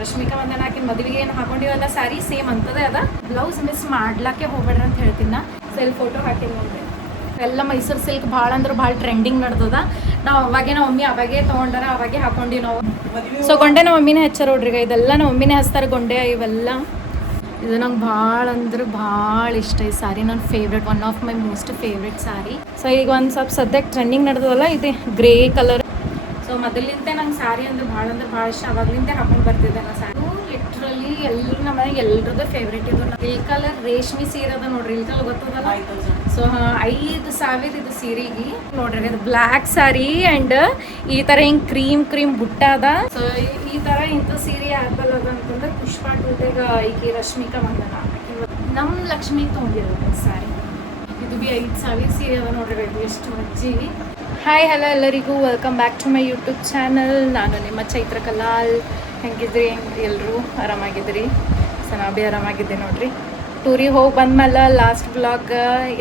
ರಶ್ಮಿಕಾ ಮಂದನ ಆಕಿನ ಮದುವೆಗೆ ಏನು ಹಾಕೊಂಡಿವಲ್ಲ ಸ್ಯಾರಿ ಸೇಮ್ ಅಂತದೇ ಅದ. ಬ್ಲೌಸ್ ಮಿಸ್ ಮಾಡ್ಲಾಕೆ ಹೋಗ್ಬೇಡ್ರಿ ಅಂತ ಹೇಳ್ತೀನಿ ನಾ. ಸೆಲ್ ಫೋಟೋ ಹಾಕಿಲ್ಲ ನೋಡ್ರಿ. ಎಲ್ಲ ಮೈಸೂರು ಸಿಲ್ಕ್ ಭಾಳ ಅಂದ್ರೆ ಭಾಳ ಟ್ರೆಂಡಿಂಗ್ ನಡೆದದ. ನಾವು ಅವಾಗೆ ನಮ್ಮ ಮಮ್ಮಿ ಅವಾಗೆ ತೊಗೊಂಡಾರ, ಅವಾಗೆ ಹಾಕೊಂಡಿ ನಾವು. ಸೊ ಗೊಂಡೆ ನಮ್ಮ ಮಮ್ಮಿನೇ ಹಚ್ಚಾರ ನೋಡ್ರಿ. ಇದೆಲ್ಲ ನಮ್ಮ ಮಮ್ಮಿನೇ ಹಚ್ತಾರೆ ಗೊಂಡೆ ಇವೆಲ್ಲ. ಇದು ನಂಗೆ ಭಾಳ ಅಂದ್ರೆ ಭಾಳ ಇಷ್ಟ ಈ ಸ್ಯಾರಿ. ನನ್ನ favourite, one of my most favourite sari. So ಈಗ ಒಂದು ಸ್ವಲ್ಪ ಸದ್ಯಕ್ಕೆ ಟ್ರೆಂಡಿಂಗ್ ನಡೆದವಲ್ಲ ಇದು ಗ್ರೇ ಕಲರ್. ಸೊ ಮೊದಲಿಂದ ನಂಗೆ ಸ್ಯಾರಿ ಅಂದ್ರೆ ಭಾಳ ಇಷ್ಟ. ಅವಾಗ್ಲಿಂದ ಹಾಕೊಂಡು ಬರ್ತಿದ್ದೆ ನಾ ಸ್ಯಾರಿ. ಲಿಟ್ರಲಿ ಎಲ್ಲರೂ ನಮ್ಮ ಮನೆಗೆ ಎಲ್ರದ್ದು ಫೇವ್ರೇಟ್. ಇದು ಇಲ್ ಕಲರ್ ರೇಷ್ಮೆ ಸೀರೆ ಅದ ನೋಡ್ರಿ. ಇಲ್ ಕಲರ್ ಗೊತ್ತದಲ್ಲ. ಸೊ 5,000 ಇದು ಸೀರೆಗೆ ನೋಡ್ರಿ. ಇದು ಬ್ಲ್ಯಾಕ್ ಸ್ಯಾರಿ ಆ್ಯಂಡ್ ಈ ಥರ ಹಿಂಗೆ ಕ್ರೀಮ್ ಬುಟ್ಟ ಅದ. ಸೊ ಈ ಥರ ಇಂಥ ಸೀರೆ ಆ್ಯಪಲ್ ಅದ ಅಂತಂದ್ರೆ ಪುಷ್ಪ ಟೂದಾಗ ಈಗ ರಶ್ಮಿಕಾ ಮಂದನ ನಮ್ಮ ಲಕ್ಷ್ಮಿ ತೊಗೊಂಡಿರೋದು ಸ್ಯಾರಿ. ಇದು ಬಿ 5,000 ಸೀರೆ ಅದ ನೋಡ್ರಿ. ಇದು ಎಷ್ಟು ಮಜ್ಜಿಗೆ. ಹಾಯ್ ಹಲೋ ಎಲ್ಲರಿಗೂ, welcome back to my YouTube channel. ನಾನು ನಿಮ್ಮ ಚೈತ್ರ ಕಲಾಲ್. ಹೆಂಗಿದ್ರಿ ಎಲ್ಲರೂ? ಆರಾಮಾಗಿದ್ರಿ? ಸೊ ನಾ ಭೀ ಆರಾಮಾಗಿದ್ದೆ ನೋಡ್ರಿ. ಟೂರಿಗೆ ಹೋಗಿ ಬಂದ್ಮೇಲೆ ಲಾಸ್ಟ್ ವ್ಲಾಗ್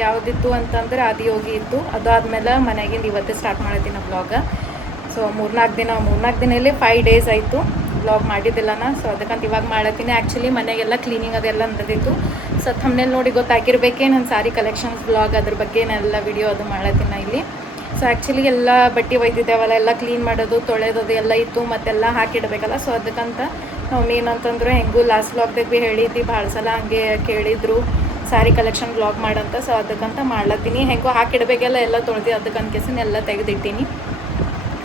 ಯಾವುದಿತ್ತು ಅಂತಂದ್ರೆ ಆದಿಯೋಗಿ ಇತ್ತು. ಅದಾದ್ಮೇಲೆ ಮನೆಗಿಂದ ಇವತ್ತೇ ಸ್ಟಾರ್ಟ್ ಮಾಡಿದ್ದೀನಿ ವ್ಲಾಗ. ಸೊ 3-4 ದಿನಲ್ಲಿ 5 ಡೇಸ್ ಆಯಿತು ವ್ಲಾಗ್ ಮಾಡಿದ್ದಿಲ್ಲ ನಾ. ಸೊ ಅದಕ್ಕಂತ ಇವಾಗ ಮಾಡತ್ತೀನಿ. ಆ್ಯಕ್ಚುಲಿ ಮನೆಗೆಲ್ಲ ಕ್ಲೀನಿಂಗ್ ಅದೆಲ್ಲ ನಡೆದಿತ್ತು. ಸೊ ಥಂಬ್ನೇಲ್ ನೋಡಿ ಗೊತ್ತಾಗಿರ್ಬೇಕೇ ನನ್ನ ಸಾರಿ ಕಲೆಕ್ಷನ್ಸ್ ವ್ಲಾಗ್, ಅದ್ರ ಬಗ್ಗೆ ನಾನೆಲ್ಲ ವಿಡಿಯೋ ಅದು ಮಾಡತ್ತೀನಿ ಇಲ್ಲಿ. ಸೊ ಆ್ಯಕ್ಚುಲಿ ಎಲ್ಲ ಬಟ್ಟೆ ಒಯ್ದಿದ್ದೇವಲ್ಲ, ಎಲ್ಲ ಕ್ಲೀನ್ ಮಾಡೋದು ತೊಳೆಯೋದು ಎಲ್ಲ ಇತ್ತು, ಮತ್ತೆಲ್ಲ ಹಾಕಿಡಬೇಕಲ್ಲ. ಸೊ ಅದಕ್ಕಂತ ನಾವು ಏನಂತಂದ್ರೆ ಹೆಂಗೂ ಲಾಸ್ಟ್ ವ್ಲಾಗ್ದಾಗ ಭೀ ಹೇಳಿದ್ವಿ, ಭಾಳ ಸಲ ಹಂಗೆ ಕೇಳಿದ್ರು ಸ್ಯಾರಿ ಕಲೆಕ್ಷನ್ ವ್ಲಾಗ್ ಮಾಡಂತ. ಸೊ ಅದಕ್ಕಂತ ಮಾಡ್ಲತ್ತೀನಿ. ಹೆಂಗೋ ಹಾಕಿಡಬೇಕೆಲ್ಲ ಎಲ್ಲ ತೊಳೆದು ಅದಕ್ಕಂತ ಕೆಸಿನ ಎಲ್ಲ ತೆಗೆದಿಟ್ಟೀನಿ.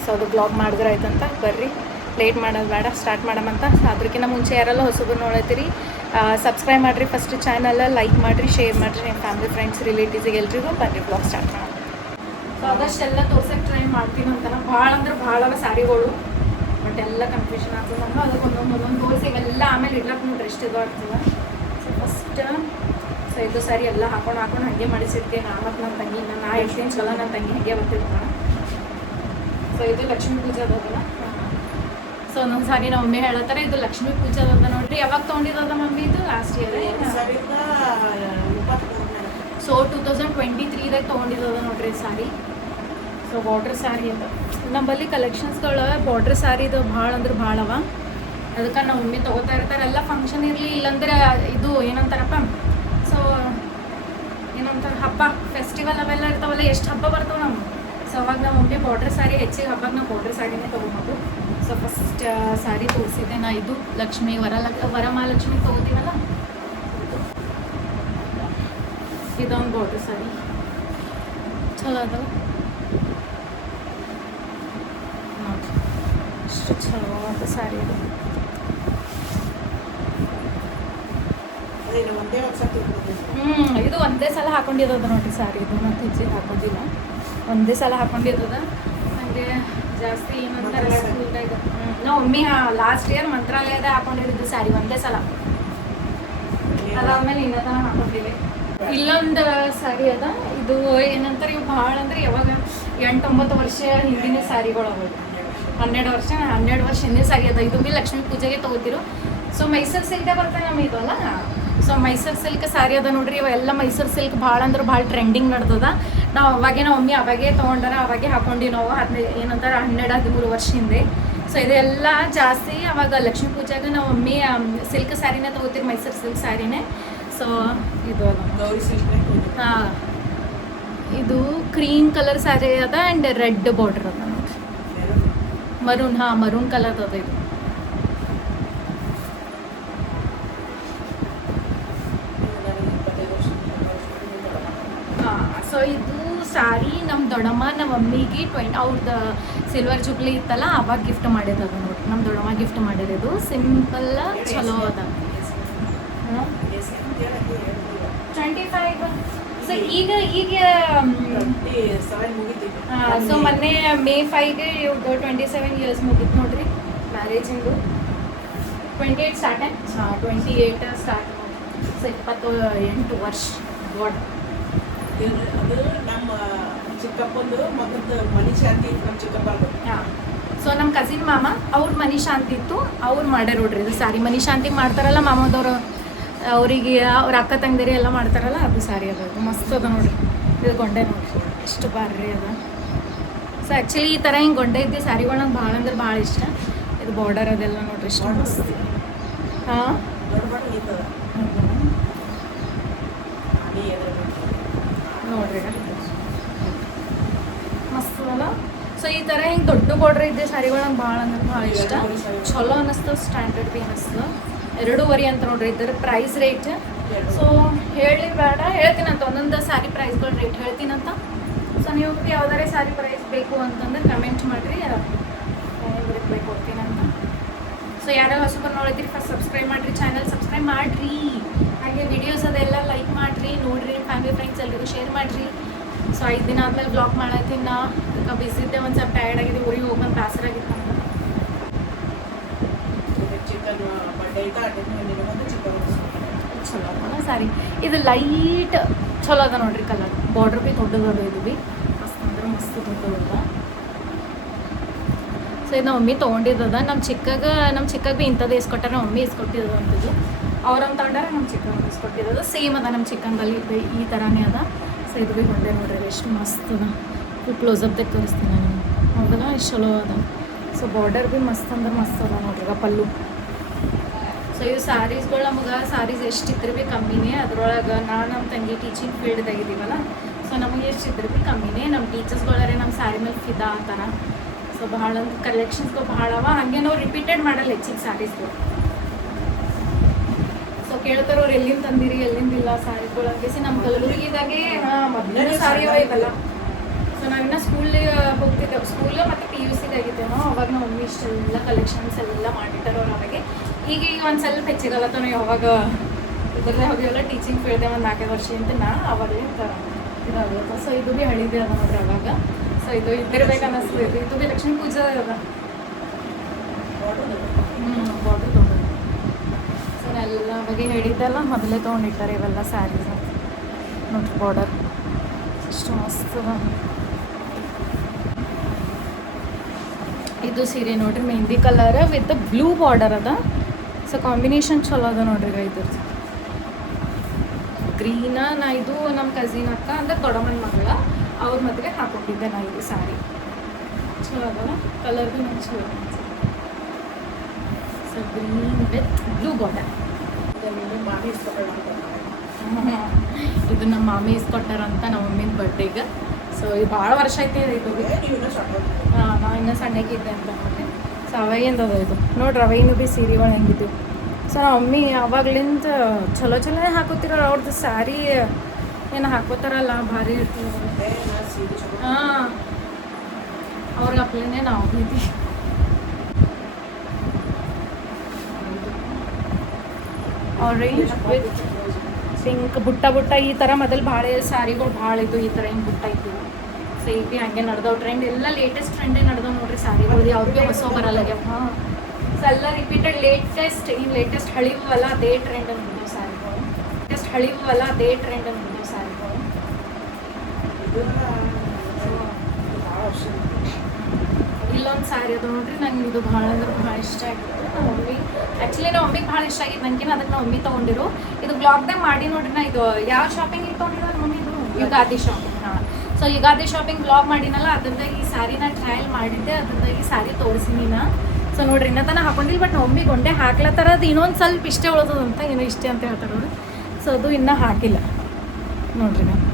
ಸೊ ಅದು ವ್ಲಾಗ್ ಮಾಡಿದ್ರೆ ಆಯ್ತಂತ. ಬರ್ರಿ ಲೇಟ್ ಮಾಡೋದು ಬೇಡ, ಸ್ಟಾರ್ಟ್ ಮಾಡಮಂತ. ಅದಕ್ಕಿಂತ ಮುಂಚೆ ಯಾರೆಲ್ಲ ಹೊಸಬ್ರು ನೋಡತ್ತೀರಿ ಸಬ್ಸ್ಕ್ರೈಬ್ ಮಾಡಿರಿ ಫಸ್ಟ್ ಚಾನಲ್, ಲೈಕ್ ಮಾಡಿರಿ, ಶೇರ್ ಮಾಡಿರಿ ನಿಮ್ಮ ಫ್ಯಾಮಿಲಿ ಫ್ರೆಂಡ್ಸ್ ರಿಲೇಟಿವ್ಸಿಗೆ ಎಲ್ರಿಗೂ. ಬರ್ರಿ ವ್ಲಾಗ್ ಸ್ಟಾರ್ಟ್ ಮಾಡೋಣ. ಸೊ ಅದಷ್ಟೆಲ್ಲ ತೋರ್ಸಕ್ಕೆ ಟ್ರೈ ಮಾಡ್ತೀನಿ ಅಂತಾನೆ. ಭಾಳ ಅಂದ್ರೆ ಭಾಳ ಸ್ಯಾರಿಗಳು, ಬಟ್ ಎಲ್ಲ ಕನ್ಫ್ಯೂಷನ್ ಆಗ್ತದೆ ನಮ್ಗೆ. ಅದಕ್ಕೆ ಒಂದೊಂದು ತೋರಿಸಿ ಇವೆಲ್ಲ ಆಮೇಲೆ ಇಡ್ಲಕ್ಕೆ ನೋಡ್ರಿ ಎಷ್ಟು ಇದು ಆಗ್ತದೆ. ಸೊ ಫಸ್ಟ್ ಸೊ ಇದು ಸ್ಯಾರಿ ಎಲ್ಲ ಹಾಕೊಂಡು ಹಾಗೆ ಮಾಡಿಸಿರ್ತೀನಿ ನಾನು ಮತ್ತು ನನ್ನ ತಂಗಿ. ನಾ ಹೇಳ್ತೀನಿ ಚಲೋ, ನನ್ನ ತಂಗಿ ಹಾಗೆ ಬರ್ತಿರ್ತಾನೆ. ಸೊ ಇದು ಲಕ್ಷ್ಮೀ ಪೂಜೆ ಅದಲ್ಲ. ಸೊ ನನ್ನ ಸಾರಿ ನಮ್ಮ ಮಮ್ಮಿ ಹೇಳತ್ತಾರೆ ಇದು ಲಕ್ಷ್ಮೀ ಪೂಜೆ ಅದ ನೋಡ್ರಿ. ಯಾವಾಗ ತೊಗೊಂಡಿರೋದ ಮಮ್ಮಿ ಇದು? Last year. ಸೊ 2023ದಾಗ ತೊಗೊಂಡಿರೋದ ನೋಡ್ರಿ ಸಾರಿ. ಸೊ ಬಾರ್ಡ್ರ್ ಸ್ಯಾರಿ ಅದ ನಮ್ಮಲ್ಲಿ ಕಲೆಕ್ಷನ್ಸ್ಗಳು. ಬಾರ್ಡ್ರ್ ಸ್ಯಾರಿದು ಭಾಳ ಅಂದ್ರೆ ಭಾಳ ಅವ. ಅದಕ್ಕೆ ನಮ್ಮ ಮಮ್ಮಿ ತೊಗೋತಾ ಇರ್ತಾರೆ. ಎಲ್ಲ ಫಂಕ್ಷನ್ ಇರಲಿ, ಇಲ್ಲಾಂದ್ರೆ ಇದು ಏನಂತಾರಪ್ಪ, ಸೊ ಏನಂತಾರೆ ಹಬ್ಬ ಫೆಸ್ಟಿವಲ್ ಅವೆಲ್ಲ ಇರ್ತಾವಲ್ಲ, ಎಷ್ಟು ಹಬ್ಬ ಬರ್ತಾವೆ ನಮ್ಗೆ. ಸೊ ಅವಾಗ ನಮ್ಮ ಮಮ್ಮಿ ಬಾರ್ಡ್ರ್ ಸ್ಯಾರಿ ಹೆಚ್ಚಿಗೆ ಹಬ್ಬಕ್ಕೆ ನಾವು ಬಾರ್ಡ್ರ್ ಸ್ಯಾರಿನೇ ತೊಗೊಬೋದು. ಸೊ ಫಸ್ಟ್ ಸ್ಯಾರಿ ತೋರಿಸಿದ್ದೆ ನಾ. ಇದು ಲಕ್ಷ್ಮಿ ವರಮಹಾಲಕ್ಷ್ಮಿ ತೊಗೋತೀವಲ್ಲ, ಇದೊಂದು ಬಾರ್ಡ್ರ್ ಸ್ಯಾರಿ ಚಲೋ ಅದಾವ ನೋಡಿರಿ. ಅಷ್ಟು ಚಲೋ ಅಂತ ಸ್ಯಾರಿ ಇದು. ಇದು ಒಂದೇ ಸಲ ಹಾಕೊಂಡಿರೋದು ನೋಡಿರಿ ಸ್ಯಾರಿ. ಇದು ಮತ್ತು ಹೆಚ್ಚಿಗೆ ಹಾಕೊಂಡಿಲ್ಲ, ಒಂದೇ ಸಲ ಹಾಕೊಂಡಿರೋದ. ಹಾಗೆ ಜಾಸ್ತಿ ಏನಂತಾರೆ ಸ್ಕೂಲ್ದಾಗ ನಾವು ಒಮ್ಮೆ ಲಾಸ್ಟ್ ಇಯರ್ ಮಂತ್ರಾಲಯದ ಹಾಕೊಂಡಿರೋದು ಸ್ಯಾರಿ ಒಂದೇ ಸಲ. ಅದಾದ್ಮೇಲೆ ಇನ್ನದ ಹಾಕೊಂಡಿವಿ. ಇಲ್ಲೊಂದು ಸ್ಯಾರಿ ಅದ. ಇದು ಏನಂತಾರೆ, ಇವು ಭಾಳ ಅಂದ್ರೆ ಯಾವಾಗ 8-9 ವರ್ಷ ಹಿಂದಿನ ಸ್ಯಾರಿಗಳು ಅವು. 12 ವರ್ಷ ಹಿಂದಿನ ಸ್ಯಾರಿ ಅದ. ಇದು ಭೀ ಲಕ್ಷ್ಮೀ ಪೂಜೆಗೆ ತೊಗೋತಿರು. ಸೊ ಮೈಸೂರು ಸಿಲ್ಕೇ ಬರ್ತದೆ ನಮಗೆ ಇದು ಅಲ್ಲ. ಸೊ ಮೈಸೂರು ಸಿಲ್ಕ್ ಸ್ಯಾರಿ ಅದ ನೋಡ್ರಿ. ಇವೆಲ್ಲ ಮೈಸೂರು ಸಿಲ್ಕ್ ಭಾಳ ಅಂದ್ರೆ ಭಾಳ ಟ್ರೆಂಡಿಂಗ್ ನಡೆದದ. ನಾವು ಅವಾಗೆ ನಮ್ಮ ಮಮ್ಮಿ ಅವಾಗೆ ತೊಗೊಂಡಾರ, ಅವಾಗೆ ಹಾಕೊಂಡು ನಾವು 12-13 ವರ್ಷ ಹಿಂದೆ. ಸೊ ಇದೆಲ್ಲ ಜಾಸ್ತಿ ಅವಾಗ ಲಕ್ಷ್ಮೀ ಪೂಜೆಗೆ ನಾವು ಮಮ್ಮಿ ಸಿಲ್ಕ್ ಸ್ಯಾರಿನೇ ತೊಗೋತೀರಿ, ಮೈಸೂರು ಸಿಲ್ಕ್ ಸ್ಯಾರಿನೇ. ಸೊ ಇದು ಹಾಂ, ಇದು ಕ್ರೀಮ್ ಕಲರ್ ಸ್ಯಾರಿ ಅದ ಆ್ಯಂಡ್ ರೆಡ್ ಬಾರ್ಡರ್ ಅದ ನೋಡ್ರಿ. ಮರೂನ್, ಹಾಂ ಮರೂನ್ ಕಲರ್ ಅದ ಇದು. ಹಾಂ, ಸೊ ಇದು ಸ್ಯಾರಿ ನಮ್ಮ ದೊಡ್ಡಮ್ಮ ನಮ್ಮ ಮಮ್ಮಿಗೆ ಅವ್ರದ್ದು ಸಿಲ್ವರ್ ಜುಬ್ಲಿ ಇತ್ತಲ್ಲ ಅವಾಗ ಗಿಫ್ಟ್ ಮಾಡಿರೋದು ನೋಡ್ರಿ. ನಮ್ಮ ದೊಡ್ಡಮ್ಮ ಗಿಫ್ಟ್ ಮಾಡಿರೋದು. ಸಿಂಪಲ್ ಚಲೋ ಅದ. 25. ಸೊ ಈಗ ಸೊ ಮೊನ್ನೆ May 5ಗೆ 27 ಇಯರ್ಸ್ ಮುಗಿತು ನೋಡ್ರಿ ಮ್ಯಾರೇಜಿಂದು. 28 ಸ್ಟಾರ್ಟ್. ಹಾಂ 28 ಸ್ಟಾರ್ಟ್. ಸೊ 28 ವರ್ಷ ಗೋಡ್. ಅದು ನಮ್ಮ ಚಿಕ್ಕಪ್ಪಂದು ಮಗಂದು ಮನಿ ಶಾಂತಿ ಇತ್ತು, ನಮ್ಮ ಚಿಕ್ಕಪ್ಪಂದು. ಹಾಂ, ಸೊ ನಮ್ಮ ಕಸಿನ್ ಮಾಮ ಅವ್ರ ಮನಿ ಶಾಂತಿ ಇತ್ತು, ಅವ್ರು ಮಾಡ್ಯಾರ ನೋಡ್ರಿ ಇದು ಸಾರಿ. ಮನಿ ಶಾಂತಿ ಮಾಡ್ತಾರಲ್ಲ ಮಾಮದವ್ರು, ಅವರಿಗೆ ಅವ್ರ ಅಕ್ಕ ತಂಗಿರಿ ಎಲ್ಲ ಮಾಡ್ತಾರಲ್ಲ ಅದು ಸಾರಿ ಅದ. ಮಸ್ತ್ ಅದ ನೋಡ್ರಿ. ಇದು ಗೊಂಡೆ ನೋಡ್ರಿ ಎಷ್ಟು ಬಾರ್ರಿ ಅದ. ಸೊ ಆ್ಯಕ್ಚುಲಿ ಈ ಥರ ಹಿಂಗೆ ಗೊಂಡೆ ಇದ್ದು ಸ್ಯಾರಿಗಳು ನಂಗೆ ಭಾಳ ಅಂದ್ರೆ ಭಾಳ ಇಷ್ಟ. ಇದು ಬಾರ್ಡರ್ ಅದೆಲ್ಲ ನೋಡ್ರಿ ಎಷ್ಟು ಮಸ್ತ್. ಹಾಂ ದೊಡ್ಡ ಬಾಟಲ್ ಐತದ ಅಡಿ ಎದ್ರ ನೋಡ್ರಿ ಮಸ್ತ್ ಅಲ್ಲ. ಸೊ ಈ ಥರ ಹಿಂಗೆ ದೊಡ್ಡ ಬಾರ್ಡ್ರ್ ಇದ್ದೆ ಸ್ಯಾರಿಗಳು ನಂಗೆ ಭಾಳ ಅಂದ್ರೆ ಭಾಳ ಇಷ್ಟ. ಚಲೋ ಅನ್ನಿಸ್ತು, ಸ್ಟ್ಯಾಂಡರ್ಡ್ ಭೀ ಅನ್ನಿಸ್ತು. 2.5 ಅಂತ ನೋಡ್ರಿ ಇದ್ರ ಪ್ರೈಸ್ ರೇಟ್. ಸೊ ಹೇಳಿ ಬೇಡ, ಹೇಳ್ತೀನಂತ ಒಂದೊಂದು ಸ್ಯಾರಿ ಪ್ರೈಸ್ಗಳು ರೇಟ್ ಹೇಳ್ತೀನಂತ. ಸೊ ನೀವು ಯಾವ್ದಾರೇ ಸ್ಯಾರಿ ಪ್ರೈಸ್ ಬೇಕು ಅಂತಂದ್ರೆ ಕಮೆಂಟ್ ಮಾಡಿರಿ, ರಿಪ್ಲೈ ಕೊಡ್ತೀನಂತ. ಸೊ ಯಾರ್ಯಾರು ಹೊಸಬರು ನೋಡಿದ್ರಿ ಫಸ್ಟ್ ಸಬ್ಸ್ಕ್ರೈಬ್ ಮಾಡಿರಿ, ಚಾನಲ್ ಸಬ್ಸ್ಕ್ರೈಬ್ ಮಾಡಿರಿ. ಹಾಗೆ ವಿಡಿಯೋಸ್ ಅದೆಲ್ಲ ಲೈಕ್ ಮಾಡಿರಿ, ನೋಡಿರಿ, ಫ್ಯಾಮಿಲಿ ಫ್ರೆಂಡ್ಸ್ ಎಲ್ಲರಿಗೂ ಶೇರ್ ಮಾಡಿರಿ. ಸೊ 5 ದಿನ ಆದಮೇಲೆ ಬ್ಲಾಗ್ ಮಾಡತ್ತೀನಿ ನಾ. ಅದಕ್ಕೆ ಬಿಸಿ ಇದ್ದೆ, ಒಂದು ಸ್ವಲ್ಪ ಟಯರ್ಡ್ ಆಗಿದೆ, ಊರಿಗೆ ಹೋಗ್ಬಂದು ಬೇಸರಾಗಿತ್ತು ನನಗೆ. ಚಿಕನ್ ಬಡ್ಡೆ ಐತ ಅಡ್ಡೆ ಚಿಕನ್ ಚಲೋ ಅದ ಸ್ಯಾರಿ. ಇದು ಲೈಟ್ ಚಲೋ ಅದ ನೋಡ್ರಿ ಕಲರ್. ಬಾರ್ಡ್ರ್ ಭೀ ದೊಡ್ಡದದ, ಇದು ಭೀ ಮಸ್ತ್ ಅಂದ್ರೆ ಮಸ್ತ್ ದೊಡ್ಡದದ. ಸೊ ಇದು ನಮ್ಮ ಮಮ್ಮಿ ತೊಗೊಂಡಿದ್ದದ. ನಮ್ಮ ಚಿಕ್ಕಗೆ ಭೀ ಇಂಥದ್ದು ಇಸ್ಕೊಟ್ಟಾರ, ನಮ್ಮ ಮಮ್ಮಿ ಇಸ್ಕೊಟ್ಟಿದ್ದು ಅಂಥದ್ದು. ಅವ್ರನ್ನ ತಗೊಂಡಾರ ನಮ್ಮ ಚಿಕ್ಕಂಗೆ ಇಸ್ಕೊಟ್ಟಿದ್ದು. ಸೇಮ್ ಅದ ನಮ್ಮ ಚಿಕ್ಕಂಗಲ್ಲಿ ಈ ಥರನೇ ಅದ. ಸೊ ಇದು ಭೀ ಹೊಂದೆ ನೋಡ್ರಿ ಎಷ್ಟು ಮಸ್ತ್ ಅದ. ಫುಲ್ ಕ್ಲೋಸಪ್ ತೆಗೆ ತೋರಿಸ್ತೀನಿ ನಾನು. ಹೌದಲ್ಲ ಎಷ್ಟು ಚಲೋ ಅದ. ಸೊ ಬಾರ್ಡರ್ ಭೀ ಮಸ್ತ್ ಅಂದ್ರೆ ಮಸ್ತ್ ಅದ ನೋಡ್ರಿ. ಈಗ ಪಲ್ಲು. ಸೊ ಇವು ಸ್ಯಾರೀಸ್ಗಳು ನಮಗೆ ಸ್ಯಾರೀಸ್ ಎಷ್ಟಿದ್ರೆ ಭೀ ಕಮ್ಮಿನೇ. ಅದ್ರೊಳಗೆ ನಮ್ಮ ತಂಗಿ ಟೀಚಿಂಗ್ ಫೀಲ್ಡ್ದಾಗಿದ್ದೀವಲ್ಲ, ಸೊ ನಮಗೆ ಎಷ್ಟಿದ್ರೆ ಭೀ ಕಮ್ಮಿನೇ. ನಮ್ಮ ಟೀಚರ್ಸ್ಗಳೇ ನಮ್ಮ ಸ್ಯಾರಿ ಮೇಲೆ ಫಿದಾ ಆ ಥರ. ಸೊ ಭಾಳ ಕಲೆಕ್ಷನ್ಸ್ಗಳು ಭಾಳ ಅವ. ಹಾಗೆ ನಾವು ರಿಪೀಟೆಡ್ ಮಾಡಲ್ಲ ಹೆಚ್ಚಿಗೆ ಸ್ಯಾರೀಸ್ಗಳು. ಸೊ ಕೇಳ್ತಾರವ್ರು ಎಲ್ಲಿಂದ ತಂದಿರಿ ಎಲ್ಲಿಂದಿಲ್ಲ ಸ್ಯಾರೀಸ್ಗಳು ಅಂದಿಸಿ. ನಮ್ಮ ಕಲಬುರಗಿದಾಗೆ ಮೊದಲನೇ ಸ್ಯಾರಿ ಅವ ಇವೆಲ್ಲ. ಸೊ ನಾವಿನ್ನ ಸ್ಕೂಲಿಗೆ ಹೋಗ್ತಿದ್ದೇವೆ, ಸ್ಕೂಲ್ ಮತ್ತು PUC ಆಗಿದ್ದೇನೋ ಅವಾಗ ನಮ್ಮ ಮಮ್ಮಿ ಇಷ್ಟೆಲ್ಲ ಕಲೆಕ್ಷನ್ಸ್ ಎಲ್ಲ ಮಾಡಿಟ್ಟಾರವ್ರು ಅವಾಗೆ. ಈಗ ಒಂದು ಸ್ವಲ್ಪ ಹೆಚ್ಚಿಗಲ್ಲತ್ತನೋ ಯಾವಾಗ ಇದರಲ್ಲೇ ಹೋಗಿವಲ್ಲ ಟೀಚಿಂಗ್ ಫೀಲ್ಡ್ ಒಂದು 4 ವರ್ಷ ಅಂತ ನಾ ಅವಾಗಲಿಂದ ಇದಾಗುತ್ತೆ. ಸೊ ಇದು ಭೀ ಹಳಿದೆ ಅದ ನೋಡ್ರಿ ಅವಾಗ. ಸೊ ಇದು ಇದ್ದಿರ್ಬೇಕು ಅನ್ನಿಸ್ತು. ಇದು ಭೀ ಲಕ್ಷ್ಮೀ ಪೂಜೆ ಅದ. ಬಾರ್ಡ್ರ್ ತೊಗೊಂಡು. ಸೊ ಎಲ್ಲ ಬಗ್ಗೆ ಹೇಳಿದ್ದೆಲ್ಲ ಮೊದಲೇ ತೊಗೊಂಡಿಟ್ಟಾರೆ ಇವೆಲ್ಲ ಸ್ಯಾರೀಸ್ ನೋಡ್ರಿ. ಬಾರ್ಡರ್ ಎಷ್ಟು ಮಸ್ತ್ ಅದ. ಇದು ಸೀರೆ ನೋಡ್ರಿ mehndi colour with blue border ಅದ. ಸೊ ಕಾಂಬಿನೇಷನ್ ಚಲೋ ಅದ ನೋಡ್ರಿ ಇದ್ರದ್ದು. ಗ್ರೀನ ನಾ ಇದು ನಮ್ಮ ಕಸಿನ್ ಅಕ್ಕ ಅಂದ್ರೆ ದೊಡ್ಡಮ್ಮನ ಮಗಳ ಅವ್ರ ಮದುವೆ ಹಾಕೊಂಡಿದ್ದೆ ನಾ ಇದು ಸ್ಯಾರಿ. ಚಲೋ ಅದಲ್ಲ ಕಲರ್ ಭೀ ನಂಗೆ ಚಲೋ. So green with blue border. ಮಾಮಿ ಇಸ್ಕೊಟ್ಟಾಳ ಇದು ನಮ್ಮ ಮಾಮಿ ಇಸ್ಕೊಟ್ಟಾರಂತ ನಮ್ಮ ಮಮ್ಮಿನ ಬರ್ಡೇಗೆ. ಸೊ ಇದು ಭಾಳ ವರ್ಷ ಐತಿ ಇದು. ನೀವು ಇನ್ನೂ ಸ್ಟಾರ್ಟ್ ನಾವು ಇನ್ನೂ ಸಣ್ಣಕ್ಕಿದ್ದೆ ಅಂತ ನೋಡ್ರಿ. ಸೊ ಅವಾಗಿಂದ ಅದ ಇದು ನೋಡ್ರಿ. ಅವಾಗಿನೂ ಭೀ ಸೀರೆಗಳು ಹೆಂಗಿದ್ದು. ಸೊ ನಮ್ಮ ಮಮ್ಮಿ ಅವಾಗ್ಲಿಂದ ಚಲೋನೇ ಹಾಕೋತಿರೋರು. ಅವ್ರದ್ದು ಸ್ಯಾರಿ ಏನು ಹಾಕೋತಾರಲ್ಲ ಭಾರಿ ಇರ್ತದೆ. ಹಾಂ ಅವ್ರಿಗೆ ಅಪ್ಲೇನೆ ನಾವು ಭೀತಿ. ಆರೆಂಜ್ ವಿತ್ ಪಿಂಕ್ ಬುಟ್ಟ ಈ ಥರ ಮೊದಲು ಭಾಳ ಸ್ಯಾರಿಗಳು ಭಾಳ ಇದು ಈ ಥರ ಹಿಂಗೆ ಬುಟ್ಟ ಇತ್ತು. ಸೊ ಈಗ ಭೀ ಹಂಗೆ ನಡೆದವು ಟ್ರೆಂಡ್. ಎಲ್ಲ ಲೇಟೆಸ್ಟ್ ಟ್ರೆಂಡೇ ನಡೆದವು ನೋಡ್ರಿ ಸ್ಯಾರಿಗಳು. ಯಾವ್ದು ಭೀ ಹೊಸ ಬರಲ್ಲ. ಹಾಂ ಸೊ ಎಲ್ಲ ರಿಪೀಟೆಡ್ ಲೇಟೆಸ್ಟ್ ಹಳಿವಲ್ಲ ಅದೇ ಟ್ರೆಂಡ್ ನಡೆದವು ಸ್ಯಾರಿಗಳು. ಸ್ಯಾರಿಗಳು. ಇಲ್ಲೊಂದು ಸ್ಯಾರಿ ಅದು ನೋಡ್ರಿ. ನಂಗೆ ಇದು ಭಾಳ ಅಂದ್ರೆ ಭಾಳ ಇಷ್ಟ ಆಗಿತ್ತು. ನಮ್ಮ ಮಮ್ಮಿ ಆ್ಯಕ್ಚುಲಿ ನಮ್ಮ ಮಮ್ಮಿಗೆ ಭಾಳ ಇಷ್ಟ ಆಗಿತ್ತು ನನಗೇನು. ಅದಕ್ಕೆ ನಮ್ಮ ಮಮ್ಮಿ ತೊಗೊಂಡಿರು. ಇದು ಬ್ಲಾಗ್ದಾಗ ಮಾಡಿ ನೋಡ್ರಿ. ನಾ ಇದು ಯಾವ ಶಾಪಿಂಗಿಗೆ ತೊಗೊಂಡಿರೋ ನಮ್ಮ ಮಮ್ಮಿ? ಇದು ಯುಗಾದಿ ಶಾಪಿಂಗ್. ಹಾಂ ಸೊ ಯುಗಾದಿ ಶಾಪಿಂಗ್ ಬ್ಲಾಗ್ ಮಾಡಿನಲ್ಲ, ಅದ್ರದಾಗ ಈ ಸ್ಯಾರಿನ ಟ್ರಯಲ್ ಮಾಡಿದ್ದೆ. ಅದ್ರದಾಗ ಈ ಸ್ಯಾರಿ ತೋರಿಸಿನಿ ನಾ. ಸೊ ನೋಡ್ರಿ ಇನ್ನೂ ತನಕ ಹಾಕೊಂಡಿಲ್ಲ. ಬಟ್ ನಮ್ಮ ಮಮ್ಮಿ ಗೊಂಡೆ ಹಾಕ್ಲತ್ತಾರ. ಅದು ಇನ್ನೊಂದು ಸ್ವಲ್ಪ ಇಷ್ಟೇ ಉಳ್ದದಂತ, ಏನೋ ಇಷ್ಟೇ ಅಂತ ಹೇಳ್ತಾರೆ ಅವರು. ಸೊ ಅದು ಇನ್ನೂ ಹಾಕಿಲ್ಲ ನೋಡ್ರಿ ನಾನು.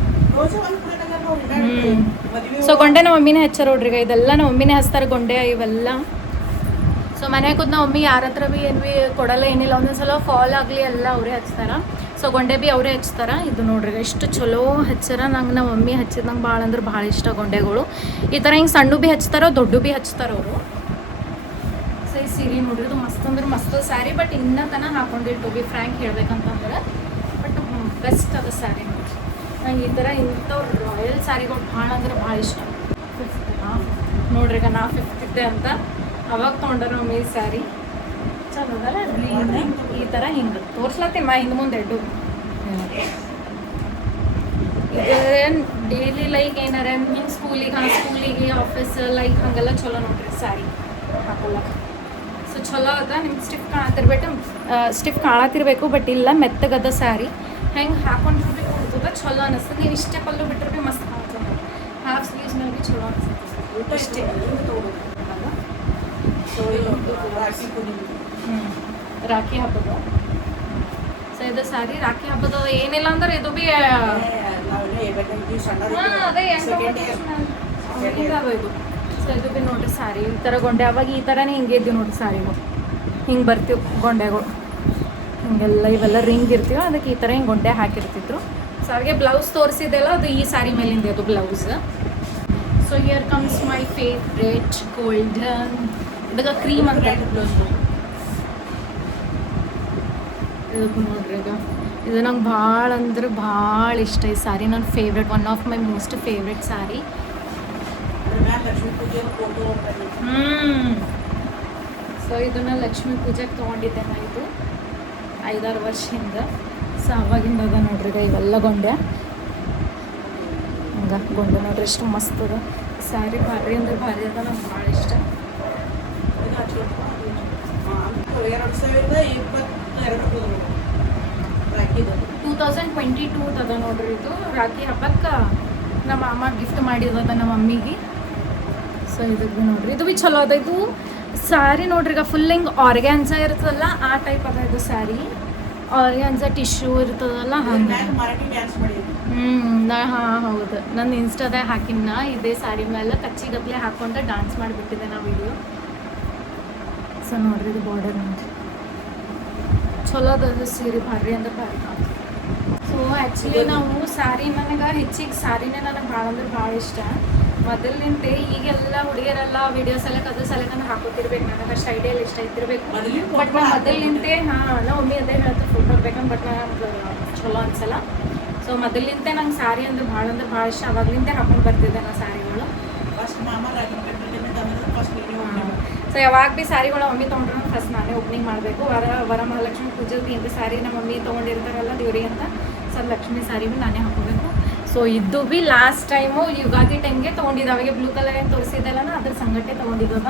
ಸೊ ಗೊಂಡೆ ನಮ್ಮ ಮಮ್ಮಿನೇ ಹಚ್ಚಾರ ನೋಡ್ರಿ. ಇದೆಲ್ಲ ನಮ್ಮ ಮಮ್ಮಿನೇ ಹಚ್ತಾರೆ ಗೊಂಡೆ ಇವೆಲ್ಲ. ಸೊ ಮನೆ ಕೂತ್ ನಮ್ಮ ಮಮ್ಮಿ ಯಾರ ಹತ್ರ ಭೀ ಏನು ಭೀ ಕೊಡಲ್ಲ, ಏನಿಲ್ಲ. ಒಂದೊಂದು ಸಲ ಫಾಲ್ ಆಗಲಿ ಎಲ್ಲ ಅವರೇ ಹಚ್ತಾರೆ. ಸೊ ಗೊಂಡೆ ಭೀ ಅವರೇ ಹಚ್ತಾರೆ. ಇದು ನೋಡ್ರಿ ಎಷ್ಟು ಚಲೋ ಹಚ್ಚಾರ. ನಂಗೆ ನಮ್ಮ ಮಮ್ಮಿ ಹಚ್ಚಿದ ನಂಗೆ ಭಾಳ ಅಂದ್ರೆ ಭಾಳ ಇಷ್ಟ ಗೊಂಡೆಗಳು. ಈ ಥರ ಹಿಂಗೆ ಸಣ್ಣ ಭೀ ಹಚ್ತಾರೋ ದೊಡ್ಡ ಭೀ ಹಚ್ತಾರೆ ಅವರು. ಸೊ ಈ ಸೀರೆ ನೋಡ್ರಿ ಇದು ಮಸ್ತ್ ಅಂದ್ರೆ ಮಸ್ತ್ ಸ್ಯಾರಿ. ಬಟ್ ಇನ್ನೂ ತನಕ ಹಾಕೊಂಡಿಟ್ಟು ಭೀ ಫ್ರ್ಯಾಂಕ್ ಹೇಳ್ಬೇಕಂತಂದ್ರೆ ಬಟ್ ಬೆಸ್ಟ್ ಅದ ಸ್ಯಾರಿ ನೋಡ್ರಿ. ನಂಗೆ ಈ ಥರ ಇಂಥವ್ರು ರಾಯಲ್ ಸ್ಯಾರಿಗಳು ಭಾಳ ಅಂದ್ರೆ ಭಾಳ ಇಷ್ಟ. ನೋಡ್ರಿ ಈಗ ನಾ 5th ಇದ್ದೆ ಅಂತ ಅವಾಗ ತೊಗೊಂಡ್ರ ಮಮ್ಮಿ ಸ್ಯಾರಿ. ಚಲೋ ಅದಲ್ಲ ಗ್ರೀನ್ ಈ ಥರ ಹಿಂಗೆ ತೋರ್ಸ್ಲತ್ತೀಮ್ಮ ಹಿಂದೆ ಮುಂದೆ ಎಡ್ಡು. ಇದು ಡೈಲಿ ಲೈಕ್ ಏನಾರ ಹಿಂಗೆ ಸ್ಕೂಲಿಗೆ ಆಫೀಸ್ ಲೈಕ್ ಹಾಗೆಲ್ಲ ಚಲೋ ನೋಡ್ರಿ ಸ್ಯಾರಿ ಹಾಕೊಳ್ಳೋಕೆ. ಸೊ ಚಲೋ ಅದ. ನಿಮ್ಗೆ ಸ್ಟಿಫ್ ಕಾಣತಿರ್ಬೇಕು ಬಟ್ ಇಲ್ಲ ಮೆತ್ತಗದ ಸ್ಯಾರಿ. ಹೆಂಗೆ ಹಾಕೊಂಡ್ರು ಭೀ ಕೊಡ್ತದ ಚಲೋ ಅನಿಸ್ತದೆ. ನೀವು ಇಷ್ಟೇ ಪಲ್ಲು ಬಿಟ್ಟರೆ ಭೀ ಮಸ್ತ್ ಕಾಣ್ತದೆ. ಹಾಫ್ ಸ್ಲೀವ್ಸ್ನಲ್ಲಿ ಭೀ ಚಲೋ ಅನಿಸ್ತದೆ. ಇಷ್ಟೇ ರಾಖಿ ಹಬ್ಬದ. ಸೊ ಇದು ಸಾರಿ ರಾಖಿ ಹಬ್ಬದ ಏನಿಲ್ಲ ಅಂದ್ರೆ ಇದು ಬಿ ಅದೇ ಇದು. ಸೊ ಇದು ಬಿ ನೋಡ್ರಿ ಸಾರಿ ಈ ಥರ ಗೊಂಡೆ ಅವಾಗ ಈ ಥರನೇ ಹಿಂಗೆ ಇದ್ದೀವಿ ನೋಡ್ರಿ ಸಾರಿಗಳು ಹಿಂಗೆ ಬರ್ತೀವಿ ಗೊಂಡೆಗಳು ಹಿಂಗೆಲ್ಲ ಇವೆಲ್ಲ ರಿಂಗ್ ಇರ್ತೀವಿ ಅದಕ್ಕೆ ಈ ಥರ ಹಿಂಗೆ ಗೊಂಡೆ ಹಾಕಿರ್ತಿದ್ರು. ಸೊ ಹಾಗೆ ಬ್ಲೌಸ್ ತೋರಿಸಿದೆಲ್ಲ ಅದು ಈ ಸಾರಿ ಮೇಲಿಂದ ಅದು blouse. So here comes my favourite golden ಇದಕ್ಕೆ ಕ್ರೀಮ್ ಅಂತ ಇದಕ್ಕೆ ನೋಡ್ರಿ ಈಗ ಇದು ನಂಗೆ ಭಾಳ ಅಂದ್ರೆ ಭಾಳ ಇಷ್ಟ ಈ ಸಾರಿ ನನ್ನ favourite one of my most favourite sorry. So ಇದನ್ನ ಲಕ್ಷ್ಮೀ ಪೂಜೆಗೆ ತೊಗೊಂಡಿದ್ದೆ ನಾ ಇದು 5-6 ವರ್ಷ ಹಿಂದೆ. ಸೊ ಅವಾಗಿಂದ ಅದ ನೋಡ್ರಿ ಈಗ ಇವೆಲ್ಲ ಗೊಂಡೆ ಹಂಗೆ ಗೊಂಡೆ ನೋಡ್ರಿ ಎಷ್ಟು ಮಸ್ತ್ ಅದ ಸ್ಯಾರಿ ಭಾರಿ ಅಂದ್ರೆ ಭಾರಿ ಅದ ನಂಗೆ ಭಾಳ ಇಷ್ಟ. 2022 ಅದ ನೋಡ್ರಿ ಇದು ರಾಖಿ ಹಬ್ಬಕ್ಕೆ ನಮ್ಮ ಅಮ್ಮ ಗಿಫ್ಟ್ ಮಾಡಿರೋದ ನಮ್ಮ ಮಮ್ಮಿಗೆ. ಸೊ ಇದಕ್ಕೆ ನೋಡ್ರಿ ಇದು ಬಿ ಚಲೋ ಅದ. ಇದು ಸ್ಯಾರಿ ನೋಡ್ರಿ ಈಗ ಫುಲ್ ಹಿಂಗೆ ಆರ್ಗ್ಯಾನ್ಸ ಇರ್ತದಲ್ಲ ಆ ಟೈಪ್ ಅದ ಇದು ಸ್ಯಾರಿ. ಆರ್ಗ್ಯಾನ್ಸ ಟಿಶ್ಯೂ ಇರ್ತದಲ್ಲ ಹಂಗೆ. ಹಾಂ ಹೌದು ನನ್ನ ಇನ್ಸ್ಟಾದಾಗ ಹಾಕಿನ ಇದೇ ಸ್ಯಾರಿ ಮೇಲೆ ಕಚ್ಚಿಗತ್ಲೆ ಹಾಕ್ಕೊಂಡು ಡ್ಯಾನ್ಸ್ ಮಾಡಿಬಿಟ್ಟಿದೆ ನಾ ವಿಡಿಯೋ. ಸೊ ನೋಡ್ರಿ ಇದು ಬಾರ್ಡರ್ ನೋಡ್ರಿ ಚಲೋ ಅದ ಸೀರೆ ಭಾರಿ ಅಂದ್ರೆ ಭಾರಿ. ಸೊ ಆ್ಯಕ್ಚುಲಿ ನಾವು ಸ್ಯಾರಿ ನನಗೆ ಹೆಚ್ಚಿಗೆ ಸ್ಯಾರಿನೇ ನನಗೆ ಭಾಳ ಅಂದ್ರೆ ಭಾಳ ಇಷ್ಟ ಮೊದಲಿನಿಂತೆ. ಈಗೆಲ್ಲ ಹುಡುಗಿಯರೆಲ್ಲ ವಿಡಿಯೋಸ್ ಎಲ್ಲ ಕದು ಸಲಕಂದು ಹಾಕೋತಿರ್ಬೇಕು ನನಗೆ ಅಷ್ಟು ಐಡಿಯಲ್ಲಿ ಇಷ್ಟ ಇದ್ದಿರ್ಬೇಕು. ಬಟ್ ನಾ ಮೊದಲಿನಿಂತೆ ನಾವು ಮಮ್ಮಿ ಅದೇ ಹೇಳ್ತಾರೆ ಫೋಟೋ ಬೇಕಂತ ಬಟ್ ನನಗೆ ಚಲೋ ಅನ್ಸಲ್ಲ. ಸೊ ಮೊದಲಿಂತೆ ನಂಗೆ ಸ್ಯಾರಿ ಅಂದ್ರೆ ಭಾಳ ಇಷ್ಟ. ಅವಾಗ್ಲಿಂತೆ ಹಾಕೊಂಡು ಬರ್ತಿದ್ದೆ ನಾ ಸ್ಯಾರಿಗಳು. ಸೊ ಯಾವಾಗ ಭೀ ಸ್ಯಾರಿಗಳು ಮಮ್ಮಿ ತೊಗೊಂಡ್ರು ಫಸ್ಟ್ ನಾನೇ ಓಪನಿಂಗ್ ಮಾಡಬೇಕು. ವರಮಹಾಲಕ್ಷ್ಮಿ ಪೂಜೆಗೆ ಏನು ಸ್ಯಾರಿ ನಮ್ಮ ಮಮ್ಮಿ ತೊಗೊಂಡಿರ್ತಾರಲ್ಲ ದೇವ್ರಿಗೆ ಅಂತ ಸೊ ಲಕ್ಷ್ಮಿ ಸ್ಯಾರಿ ಭೀ ನಾನೇ ಹಾಕೋಬೇಕು. ಸೊ ಇದು ಭೀ ಲಾಸ್ಟ್ ಟೈಮು ಯುಗಾದಿ ಟೈಮ್ಗೆ ತೊಗೊಂಡಿದ್ದೆ. ಅವಾಗೆ ಬ್ಲೂ ಕಲರ್ ಏನು ತೋರಿಸಿದ್ದಲ್ಲ ಅದ್ರ ಸಂಗಟೆ ತೊಗೊಂಡಿದ್ದದ.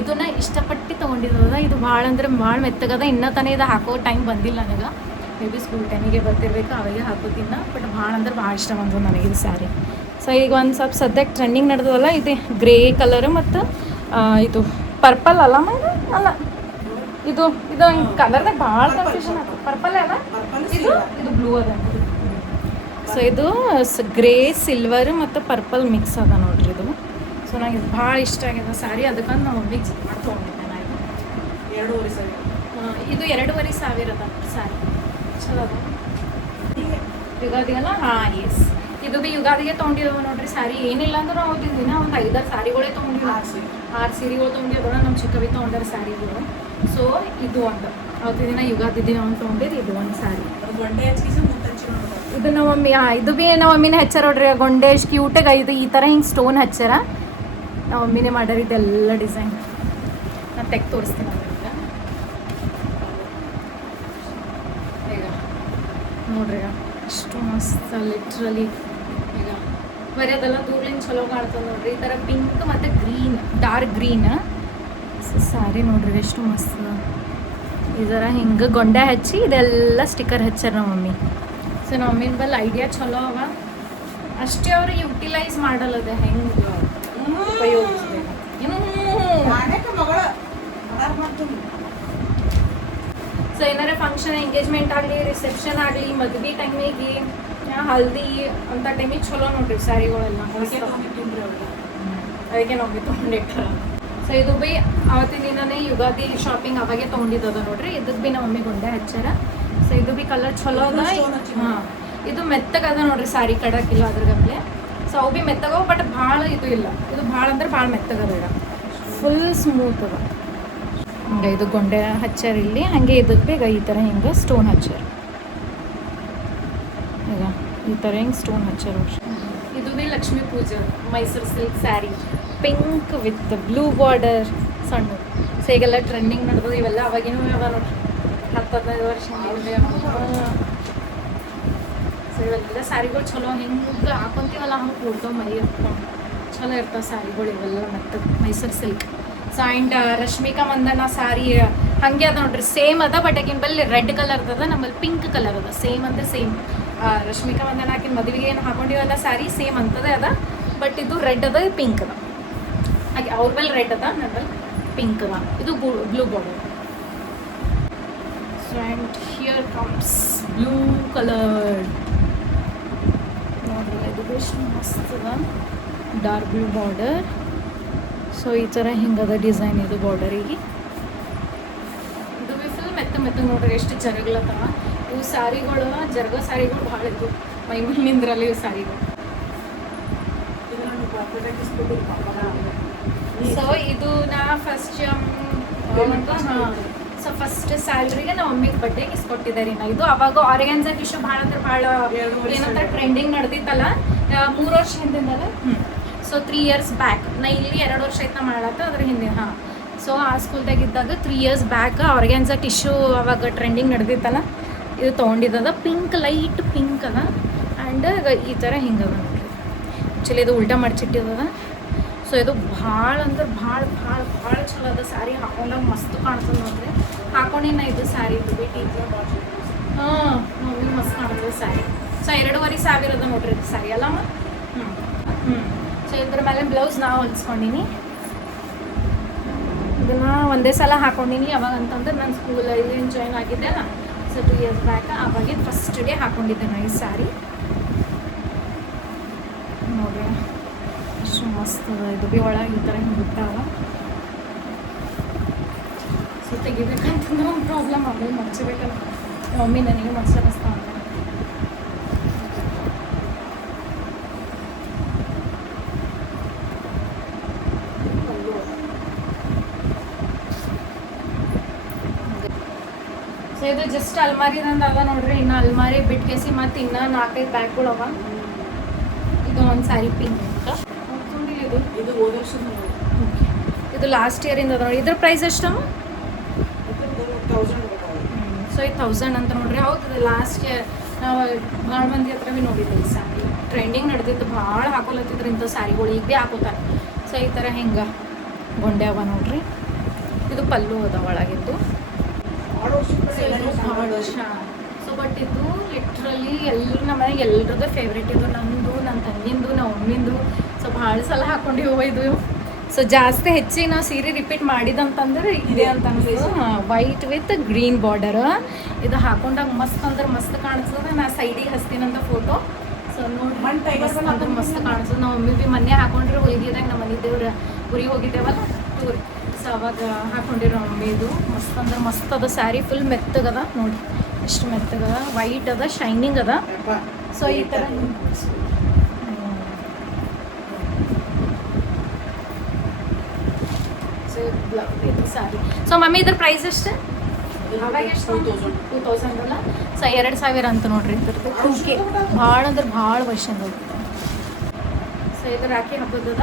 ಇದನ್ನ ಇಷ್ಟಪಟ್ಟು ತೊಗೊಂಡಿದ್ದದ. ಇದು ಭಾಳ ಅಂದ್ರೆ ಭಾಳ ಮೆತ್ತಗದ. ಇನ್ನೂ ತಾನೇ ಇದು ಹಾಕೋ ಟೈಮ್ ಬಂದಿಲ್ಲ ನನಗೆ. ಮೇ ಬಿ ಸ್ಕೂಲ್ ಟೈಮಿಗೆ ಬರ್ತಿರ್ಬೇಕು ಅವಾಗೆ ಹಾಕೋತಿನ್ನ. ಬಟ್ ಭಾಳ ಅಂದ್ರೆ ಭಾಳ ಇಷ್ಟ ಬಂದು ನನಗಿದು ಸ್ಯಾರಿ. ಸೊ ಈಗ ಒಂದು ಸ್ವಲ್ಪ ಸದ್ಯಕ್ಕೆ ಟ್ರೆಂಡಿಂಗ್ ನಡೆದವಲ್ಲ ಇದು ಗ್ರೇ ಕಲರ್ ಮತ್ತು ಇದು ಪರ್ಪಲ್ ಅಲ್ಲ ಮಗ ಅಲ್ಲ ಇದು ಇದು ಕಲರ್ದಾಗ ಭಾಳ ಕನ್ಫ್ಯೂಷನ್ ಆಗ್ತದೆ. ಪರ್ಪಲ್ ಅಲ್ಲ ಇದು ಇದು ಬ್ಲೂ ಅದ. ಸೊ ಇದು ಗ್ರೇ ಸಿಲ್ವರ್ ಮತ್ತು ಪರ್ಪಲ್ ಮಿಕ್ಸ್ ಅದ ನೋಡ್ರಿ ಇದು. ಸೊ ನನಗೆ ಇದು ಭಾಳ ಇಷ್ಟ ಆಗಿದೆ ಸ್ಯಾರಿ. ಅದಕ್ಕಂತ ನಾವು ಮಿಕ್ಸ್ ಮಾಡಿ ತೊಗೊಂಡಿದ್ದೆ ನಾ ಇದು 2,500 ಅದ ಸ್ಯಾರಿ. ಚಲೋ ಅದ ಯುಗಾದಿಗಲ್ಲ. ಹಾಂ ಎಸ್ ಇದು ಭೀ ಯುಗಾದಿಗೆ ತೊಗೊಂಡಿದ್ದೇವೆ ನೋಡ್ರಿ ಸ್ಯಾರಿ. ಏನಿಲ್ಲ ಅಂದ್ರೆ ನಾವು ದಿನ ಒಂದು 5-6 ಸ್ಯಾರಿಗಳೇ ತೊಗೊಂಡಿಲ್ಲ. 6 ಸೀರೆಗಳು ತೊಗೊಂಡಿದ್ದೋಣ ನಮ್ಮ ಚಿಕ್ಕವಿ ತೊಗೊಂಡಾರ ಸ್ಯಾರಿಗಳು. ಸೊ ಇದು ಒಂದು ಅವತ್ತು ದಿನ ಯುಗಾದಿ ದಿನ ಒಂದು ತೊಗೊಂಡಿದ್ದು ಇದು ಒಂದು ಸ್ಯಾರಿ. ಇದು ನಮ್ಮ ಮಮ್ಮಿ ಇದು ಭೀ ನಮ್ಮ ಮಮ್ಮಿನೇ ಹಚ್ಚಾರ ನೋಡ್ರಿ ಗೊಂಡೆ ಎಷ್ಟು ಕ್ಯೂಟಾಗಿ ಇದು ಈ ಥರ ಹಿಂಗೆ ಸ್ಟೋನ್ ಹಚ್ಚಾರ. ನಮ್ಮ ಮಮ್ಮಿನೇ ಮಾಡ್ಯಾರ ಇದೆಲ್ಲ ಡಿಸೈನ್. ನಾನು ತೆಗ್ದು ತೋರಿಸ್ತೀನಿ ಈಗ ನೋಡ್ರಿ ಅಷ್ಟು ಮಸ್ತ್ ಲಿಟ್ರಲಿ. ಈಗ ಬರೆಯೋದೆಲ್ಲ ದೂರ್ಲಿಂದ ಚಲೋ ಕಾಣ್ತದೆ ನೋಡ್ರಿ. ಈ ಥರ ಪಿಂಕ್ ಮತ್ತು ಗ್ರೀನ್ ಡಾರ್ಕ್ ಗ್ರೀನ್ ಸ್ಯಾರಿ ನೋಡ್ರಿ ಎಷ್ಟು ಮಸ್ತ್. ಇದರ ಹಿಂಗೆ ಗೊಂಡೆ ಹಚ್ಚಿ ಇದೆಲ್ಲ ಸ್ಟಿಕ್ಕರ್ ಹಚ್ಚಾರ ನಮ್ಮ ಮಮ್ಮಿ. ಸೊ ನಮ್ಮ ಮಮ್ಮಿನ ಬಲ್ಲಿ ಐಡಿಯಾ ಚಲೋ ಅವ. ಅಷ್ಟೇ ಅವರು ಯುಟಿಲೈಸ್ ಮಾಡಲ್ಲದೆ ಹೆಂಗೆ ಉಪಯೋಗಿಸ್ಬೇಕು ಏನು. ಸೊ ಏನಾರ ಫಂಕ್ಷನ್ ಎಂಗೇಜ್ಮೆಂಟ್ ಆಗಲಿ ರಿಸೆಪ್ಷನ್ ಆಗಲಿ ಮದುವೆ ಟೈಮಿಗೆ ಹಲ್ದಿ ಅಂತ ಟೈಮಿಗೆ ಚಲೋ ನೋಡ್ರಿ ಸ್ಯಾರಿಗಳೆಲ್ಲ. ಅದಕ್ಕೆ ನಾವು ತೊಗೊಂಡಿಟ್ಟಾರ. ಸೊ ಇದು ಭೀ ಅವತ್ತಿನ ದಿನನೇ ಯುಗಾದಿ ಶಾಪಿಂಗ್ ಅವಾಗೆ ತೊಗೊಂಡಿದ್ದದ ನೋಡ್ರಿ. ಇದಕ್ಕೆ ಭೀ ನಮ್ಮ ಮಮ್ಮಿ ಗೊಂಡೆ ಹಚ್ಚಾರ. ಸೊ ಇದು ಭೀ ಕಲರ್ ಚಲೋ ಅದ. ಹಾಂ ಇದು ಮೆತ್ತಗದ ನೋಡ್ರಿ ಸ್ಯಾರಿ ಕಡಕ್ಕಿಲ್ಲ ಅದ್ರ ಗಂಟ್ಲೆ. ಸೊ ಅವು ಭೀ ಮೆತ್ತಗವ ಬಟ್ ಭಾಳ ಇದು ಇಲ್ಲ. ಇದು ಭಾಳ ಅಂದ್ರೆ ಭಾಳ ಮೆತ್ತಗದ ಈಗ ಫುಲ್ ಸ್ಮೂತ್ ಅದ. ಹಂಗೆ ಇದು ಗೊಂಡೆ ಹಚ್ಚಾರ ಇಲ್ಲಿ. ಹಾಗೆ ಇದಕ್ಕೆ ಬೇಗ ಈ ಥರ ಹಿಂಗೆ ಸ್ಟೋನ್ ಹಚ್ಚಾರ. ಈಗ ಈ ಥರ ಹಿಂಗೆ ಸ್ಟೋನ್ ಹಚ್ಚಾರ ನೋಡ್ರಿ. ಇದು ಭೀ ಲಕ್ಷ್ಮೀ ಪೂಜೆ Mysuru silk sari pink with blue border ಸಣ್ಣ. ಸೊ ಈಗೆಲ್ಲ ಟ್ರೆಂಡಿಂಗ್ ನಡೆದದು ಇವೆಲ್ಲ ಅವಾಗಿನೂ ಅವ ನೋಡ್ರಿ 10-15 ವರ್ಷ. ಸೊ ಇವೆಲ್ಲ ಸ್ಯಾರಿಗಳು ಚಲೋ ಹಿಂಗೆ ಹಾಕೊಂತೀವಲ್ಲ ಹಂಗೆ ಕೂಡ್ತಾವೆ ಮೈ ಇರ್ಕೊಂಡು ಚಲೋ ಇರ್ತಾವೆ ಸ್ಯಾರಿಗಳು ಇವೆಲ್ಲ ಮತ್ತು Mysuru silk. So and Rashmika Mandanna sari ಹಾಗೆ ಅದ ನೋಡ್ರಿ ಸೇಮ್ ಅದ. ಬಟ್ ಆಕಿನ ಬಲ್ಲಿ ರೆಡ್ ಕಲರ್ ಅದ ನಮ್ಮಲ್ಲಿ ಪಿಂಕ್ ಕಲರ್ ಅದ. ಸೇಮ್ ಅಂದರೆ ಸೇಮ್ ರಶ್ಮಿಕಾ ಮಂದನ ಆಕಿನ ಮದುವೆಗೆ ಏನು ಹಾಕೊಂಡಿವಲ್ಲ ಸ್ಯಾರಿ ಸೇಮ್ ಅಂತದೇ ಅದ. ಬಟ್ ಇದು ರೆಡ್ ಅದ ಇದು ಪಿಂಕ್ ಅದ. ಹಾಗೆ ಅವ್ರ ಬಲ್ಲಿ ರೆಡ್ ಅದ ನನ್ನ ಬಲ್ಲಿ ಪಿಂಕ್ ಅದ. ಇದು blue border. and here comes blue color. ನೋಡ್ರಿ ಇದು ಎಷ್ಟು ಮಸ್ತ್ ಅದ, ಡಾರ್ಕ್ ಬ್ಲೂ ಬಾರ್ಡರ್. ಸೊ ಈ ಥರ ಹಿಂಗದ ಡಿಸೈನ್ ಇದು ಬಾರ್ಡರಿಗೆ. ಇದು ಬಿ ಫುಲ್ ಮೆತ್ತ ನೋಡ್ರಿ ಎಷ್ಟು ಜರಗ್ಲತ್ತವ. ಇವು ಸ್ಯಾರಿಗಳು ಜರ್ಗ ಸ್ಯಾರಿಗಳು ಭಾಳ ಇದ್ವು ಮೈಮೇಲೆ ನಿಂದ್ರಲ್ಲಿ ಇವು ಸ್ಯಾರಿಗಳು. ಸೊ ಇದು ನಾ ಫಸ್ಟ್ ಸೊ ಫಸ್ಟ್ ಸ್ಯಾಲ್ರಿಗೆ ನಮ್ಮ ಮಮ್ಮಿಗೆ ಬಡ್ಡೆಗೆ ಇಸ್ಕೊಟ್ಟಿದ್ದೆ ರೀ ನಾ. ಇದು ಅವಾಗ ಆರ್ಗ್ಯಾನ್ಸಾ ಟಿಶ್ಯೂ ಭಾಳ ಅಂದ್ರೆ ಭಾಳ ಏನಂತ ಟ್ರೆಂಡಿಂಗ್ ನಡೆದಿತ್ತಲ್ಲ 3 ವರ್ಷ ಹಿಂದಿಂದಲ್ಲ. So 3 years back. ನಾ ಇಲ್ಲಿ 2 ವರ್ಷ ಆಯ್ತು ನಾ ಮಾಡ್ಲತ್ತ ಅದ್ರ ಹಿಂದೆ. ಸೊ ಆ ಸ್ಕೂಲ್ದಾಗ ಇದ್ದಾಗ 3 years ಬ್ಯಾಕ್ ಆರ್ಗ್ಯಾನ್ಸಾ ಟಿಶ್ಯೂ ಅವಾಗ ಟ್ರೆಂಡಿಂಗ್ ನಡೆದಿತ್ತಲ್ಲ. ಇದು ತೊಗೊಂಡಿದ್ದದ ಪಿಂಕ್, ಲೈಟ್ ಪಿಂಕ್ ಅದ. ಆ್ಯಂಡ್ ಈ ಥರ ಹಿಂಗದ ನೋಡ್ರಿ. ಆ್ಯಕ್ಚುಲಿ ಇದು ಉಲ್ಟಾ ಮಡ್ಚಿಟ್ಟಿದ್ದದ. ಸೊ ಇದು ಭಾಳ ಅಂದ್ರೆ ಭಾಳ ಚಲೋ ಅದ. ಸ್ಯಾರಿ ಹಾಕೊಂಡಾಗ ಮಸ್ತ್ ಕಾಣ್ತದೆ ನೋಡ್ರಿ. ಹಾಕೊಂಡಿನ ಇದು ಸ್ಯಾರಿ ಇದು ಬಿಟ್ಟು ಮಮ್ಮಿ ಮಸ್ತ್ ಕಾಣ್ತದೆ ಸ್ಯಾರಿ. ಸೊ 2,500 ಅದ ನೋಡ್ರಿ ಇದು ಸ್ಯಾರಿ ಅಲ್ಲಮ್ಮ. ಸೊ ಇದ್ರ ಮೇಲೆ ಬ್ಲೌಸ್ ನಾವು ಹೊಲ್ಸ್ಕೊಂಡಿನಿ. ಇದನ್ನು ಒಂದೇ ಸಲ ಹಾಕೊಂಡಿನಿ. ಯಾವಾಗ ಅಂತಂದ್ರೆ ನಾನು ಸ್ಕೂಲಲ್ಲಿ ಜಾಯ್ನ್ ಆಗಿದ್ದೆ ಅಲ್ಲ. ಸೊ 2 years ಬ್ಯಾಕ್ ಅವಾಗೆ ಫಸ್ಟ್ ಡೇ ಹಾಕೊಂಡಿದ್ದೆ ನಾ ಈ ಸ್ಯಾರಿ. ನೋಡ್ರಿ ಎಷ್ಟು ಮಸ್ತ್ ಅದ. ಇದು ಭೀ ಒಳಗೆ ಈ ಥರ ಹಿಂಗೆ ಬಿಟ್ಟಾವ. ಸೊ ತೆಗಿಬೇಕಂತಂದ್ರೆ ಒಂದು ಪ್ರಾಬ್ಲಮ್, ಆಮೇಲೆ ಮರ್ಚಬೇಕಲ್ಲ. ಮಮ್ಮಿ ನನಗೆ ಮರ್ಸನಿಸ್ತಾ ಅಂತ. ಸೊ ಇದು ಜಸ್ಟ್ ಅಲ್ಮಾರಿದಂದು ಅದ ನೋಡ್ರಿ. ಇನ್ನು ಅಲ್ಮಾರಿ ಬಿಟ್ಕೇಸಿ ಮತ್ತು ಇನ್ನೂ 4-5 ಬ್ಯಾಗ್ಗಳು ಅವ. ಇದು ಒಂದು ಸ್ಯಾರಿ ಪಿಂಕ್ ಅಂತ ಇದು ಹೋದ ವರ್ಷದ ಇದು ಲಾಸ್ಟ್ ಇಯರಿಂದ ಅದ ನೋಡಿ. ಇದ್ರ ಪ್ರೈಸ್ ಎಷ್ಟಮ್ಮ? 1000. ಸೊ ಇದು 1000 ಅಂತ ನೋಡ್ರಿ. ಹೌದು ಲಾಸ್ಟ್ ಇಯರ್ ನಾವು ಭಾಳ ಮಂದಿ ಹತ್ರ ಭೀ ನೋಡಿದ್ದೆ ಈ ಸ್ಯಾರಿ. ಟ್ರೆಂಡಿಂಗ್ ನಡೆದಿತ್ತು, ಭಾಳ ಹಾಕೊಲತ್ತಿದ್ರು ಇಂಥ ಸ್ಯಾರಿಗಳು. ಈಗ ಭೀ ಹಾಕೋತಾರೆ. ಸೊ ಈ ಥರ ಹಿಂಗೆ ಗೊಂಡೆ ಅವ ನೋಡ್ರಿ. ಇದು ಪಲ್ಲು ಅದ ಒಳಗಿದ್ದು. ಸೊ ಬಟ್ ಇದು ಲಿಟ್ರಲಿ ಎಲ್ಲರೂ ನಮ್ಮ ಮನೆಗೆ ಎಲ್ರದ್ದು ಫೇವ್ರೇಟ್. ಇದು ನಂದು, ನನ್ನ ತಂಗಿಂದು, ನಮ್ಮ ಮಮ್ಮಿಂದು. ಸೊ ಭಾಳ ಸಲ ಹಾಕೊಂಡಿವು ಇದು. ಸೊ ಜಾಸ್ತಿ ಹೆಚ್ಚಿಗೆ ನಾವು ಸೀರೆ ರಿಪೀಟ್ ಮಾಡಿದಂತಂದ್ರೆ ಇದೆ ಅಂತ ಅನ್ಬೋದು. White with green border. ಇದು ಹಾಕೊಂಡಾಗ ಮಸ್ತ್ ಅಂದ್ರೆ ಮಸ್ತ್ ಕಾಣಿಸ್ತದೆ. ನಾ ಸೈಡಿಗೆ ಹಚ್ತೀನಂತ ಫೋಟೋ. ಸೊ ನೋಡಿ ಮಸ್ತ್ ಅಂದ್ರೆ ಮಸ್ತ್ ಕಾಣಿಸ್ತದೆ. ನಾವು ಮಮ್ಮಿ ಭೀ ಮೊನ್ನೆ ಹಾಕೊಂಡ್ರೆ ಹೊಲಿಗೆದಾಗ ನಮ್ಮ ಮನೆ ದೇವ್ರ ಊರಿಗೆ ಹೋಗಿದ್ದೇವಲ್ಲ ಟೂರ್. ಸೊ ಅವಾಗ ಹಾಕೊಂಡಿರೋ ಮಮ್ಮಿ ಇದು ಮಸ್ತ್ ಅಂದ್ರೆ ಮಸ್ತ್ ಅದ. ಸ್ಯಾರಿ ಫುಲ್ ಮೆತ್ತಗದ ನೋಡಿ, ಎಷ್ಟು ಮೆತ್ತಗದ. ವೈಟ್ ಅದ, ಶೈನಿಂಗ್ ಅದ. ಸೊ ಈ ಥರ ಇದು ಸ್ಯಾರಿ. ಸೊ ಮಮ್ಮಿ ಇದ್ರ ಪ್ರೈಸ್ ಎಷ್ಟು? ಅವಾಗ ಎಷ್ಟು? 2000 ಅಲ್ಲ. ಸೊ 2000 ಅಂತ ನೋಡ್ರಿ ಇದ್ರದ್ದು. 2K ಭಾಳ ಅಂದ್ರೆ ಭಾಳ ವರ್ಷದ. ಸೊ ಇದು ರಾಖಿ ಹಬ್ಬದ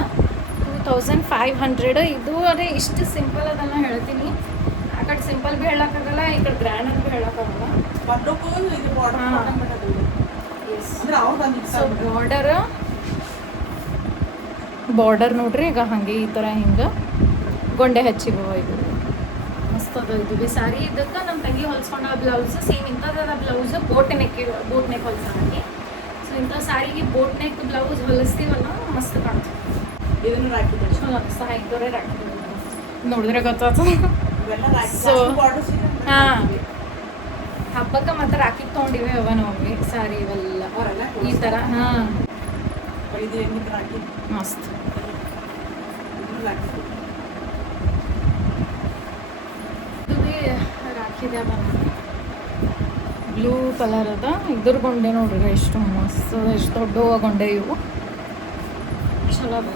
2500. ಇದು ಅದೇ ಇಷ್ಟು ಸಿಂಪಲ್ ಅದನ್ನ ಹೇಳ್ತೀನಿ. ಆ ಕಡೆ ಸಿಂಪಲ್ ಭೀ ಹೇಳೋಕ್ಕಾಗಲ್ಲ, ಈ ಕಡೆ ಗ್ರ್ಯಾಂಡ್ ಅಂತ ಭೀ ಹೇಳೋಕ್ಕಾಗಲ್ಲ. ಬಾರ್ಡರ್ ನೋಡ್ರಿ ಈಗ ಹಾಗೆ ಈ ಥರ ಹಿಂಗೆ ಗೊಂಡೆ ಹಚ್ಚಿಗೋ. ಇದು ಮಸ್ತ್ ಅದ. ಇದು ಭೀ ಸ್ಯಾರಿ. ಇದಕ್ಕೆ ನಮ್ಮ ತಂಗಿ ಹೊಲ್ಸ್ಕೊಂಡ ಬ್ಲೌಸ್ ಸೇಮ್ ಇಂಥದ್ದು ಬ್ಲೌಸ್ ಬೋಟ್ ನೆಕ್ ಹೊಲ್ಸಾಗಿ. ಸೊ ಇಂಥ ಸ್ಯಾರಿಗೆ ಬೋಟ್ ನೆಕ್ ಬ್ಲೌಸ್ ಹೊಲಿಸ್ತೀವಲ್ಲ ಮಸ್ತ್ ಕಾಣ್ತದೆ. ಇದನ್ನು ರಾಕಿದೆ ಚಲೋ ಅನಿಸ್ತಾ ಹಾಕಿದವ್ರೆ ರಾಕಿದೆ ನೋಡಿದ್ರೆ ಗೊತ್ತಾಯ್ತು. ಸೊ ಹಾಂ, ಹಬ್ಬಕ್ಕೆ ಮತ್ತು ರಾಖಿ ತೊಗೊಂಡಿವೆ ಅವ ನಾವು ಸ್ಯಾರಿ ಇವೆಲ್ಲ ಈ ಥರ. ಹಾಂ ಮಸ್ತ್. ಇದು ಭೀ ರಾಖಿದೆ ಅದ ಬ್ಲೂ ಕಲರ್ ಅದ. ಇದ್ರ ಗೊಂಡೆ ನೋಡ್ರಿ ಎಷ್ಟು ಮಸ್ತ್, ಎಷ್ಟು ದೊಡ್ಡ ಗೊಂಡೆ ಇವು. ಚಲೋ ಅದ.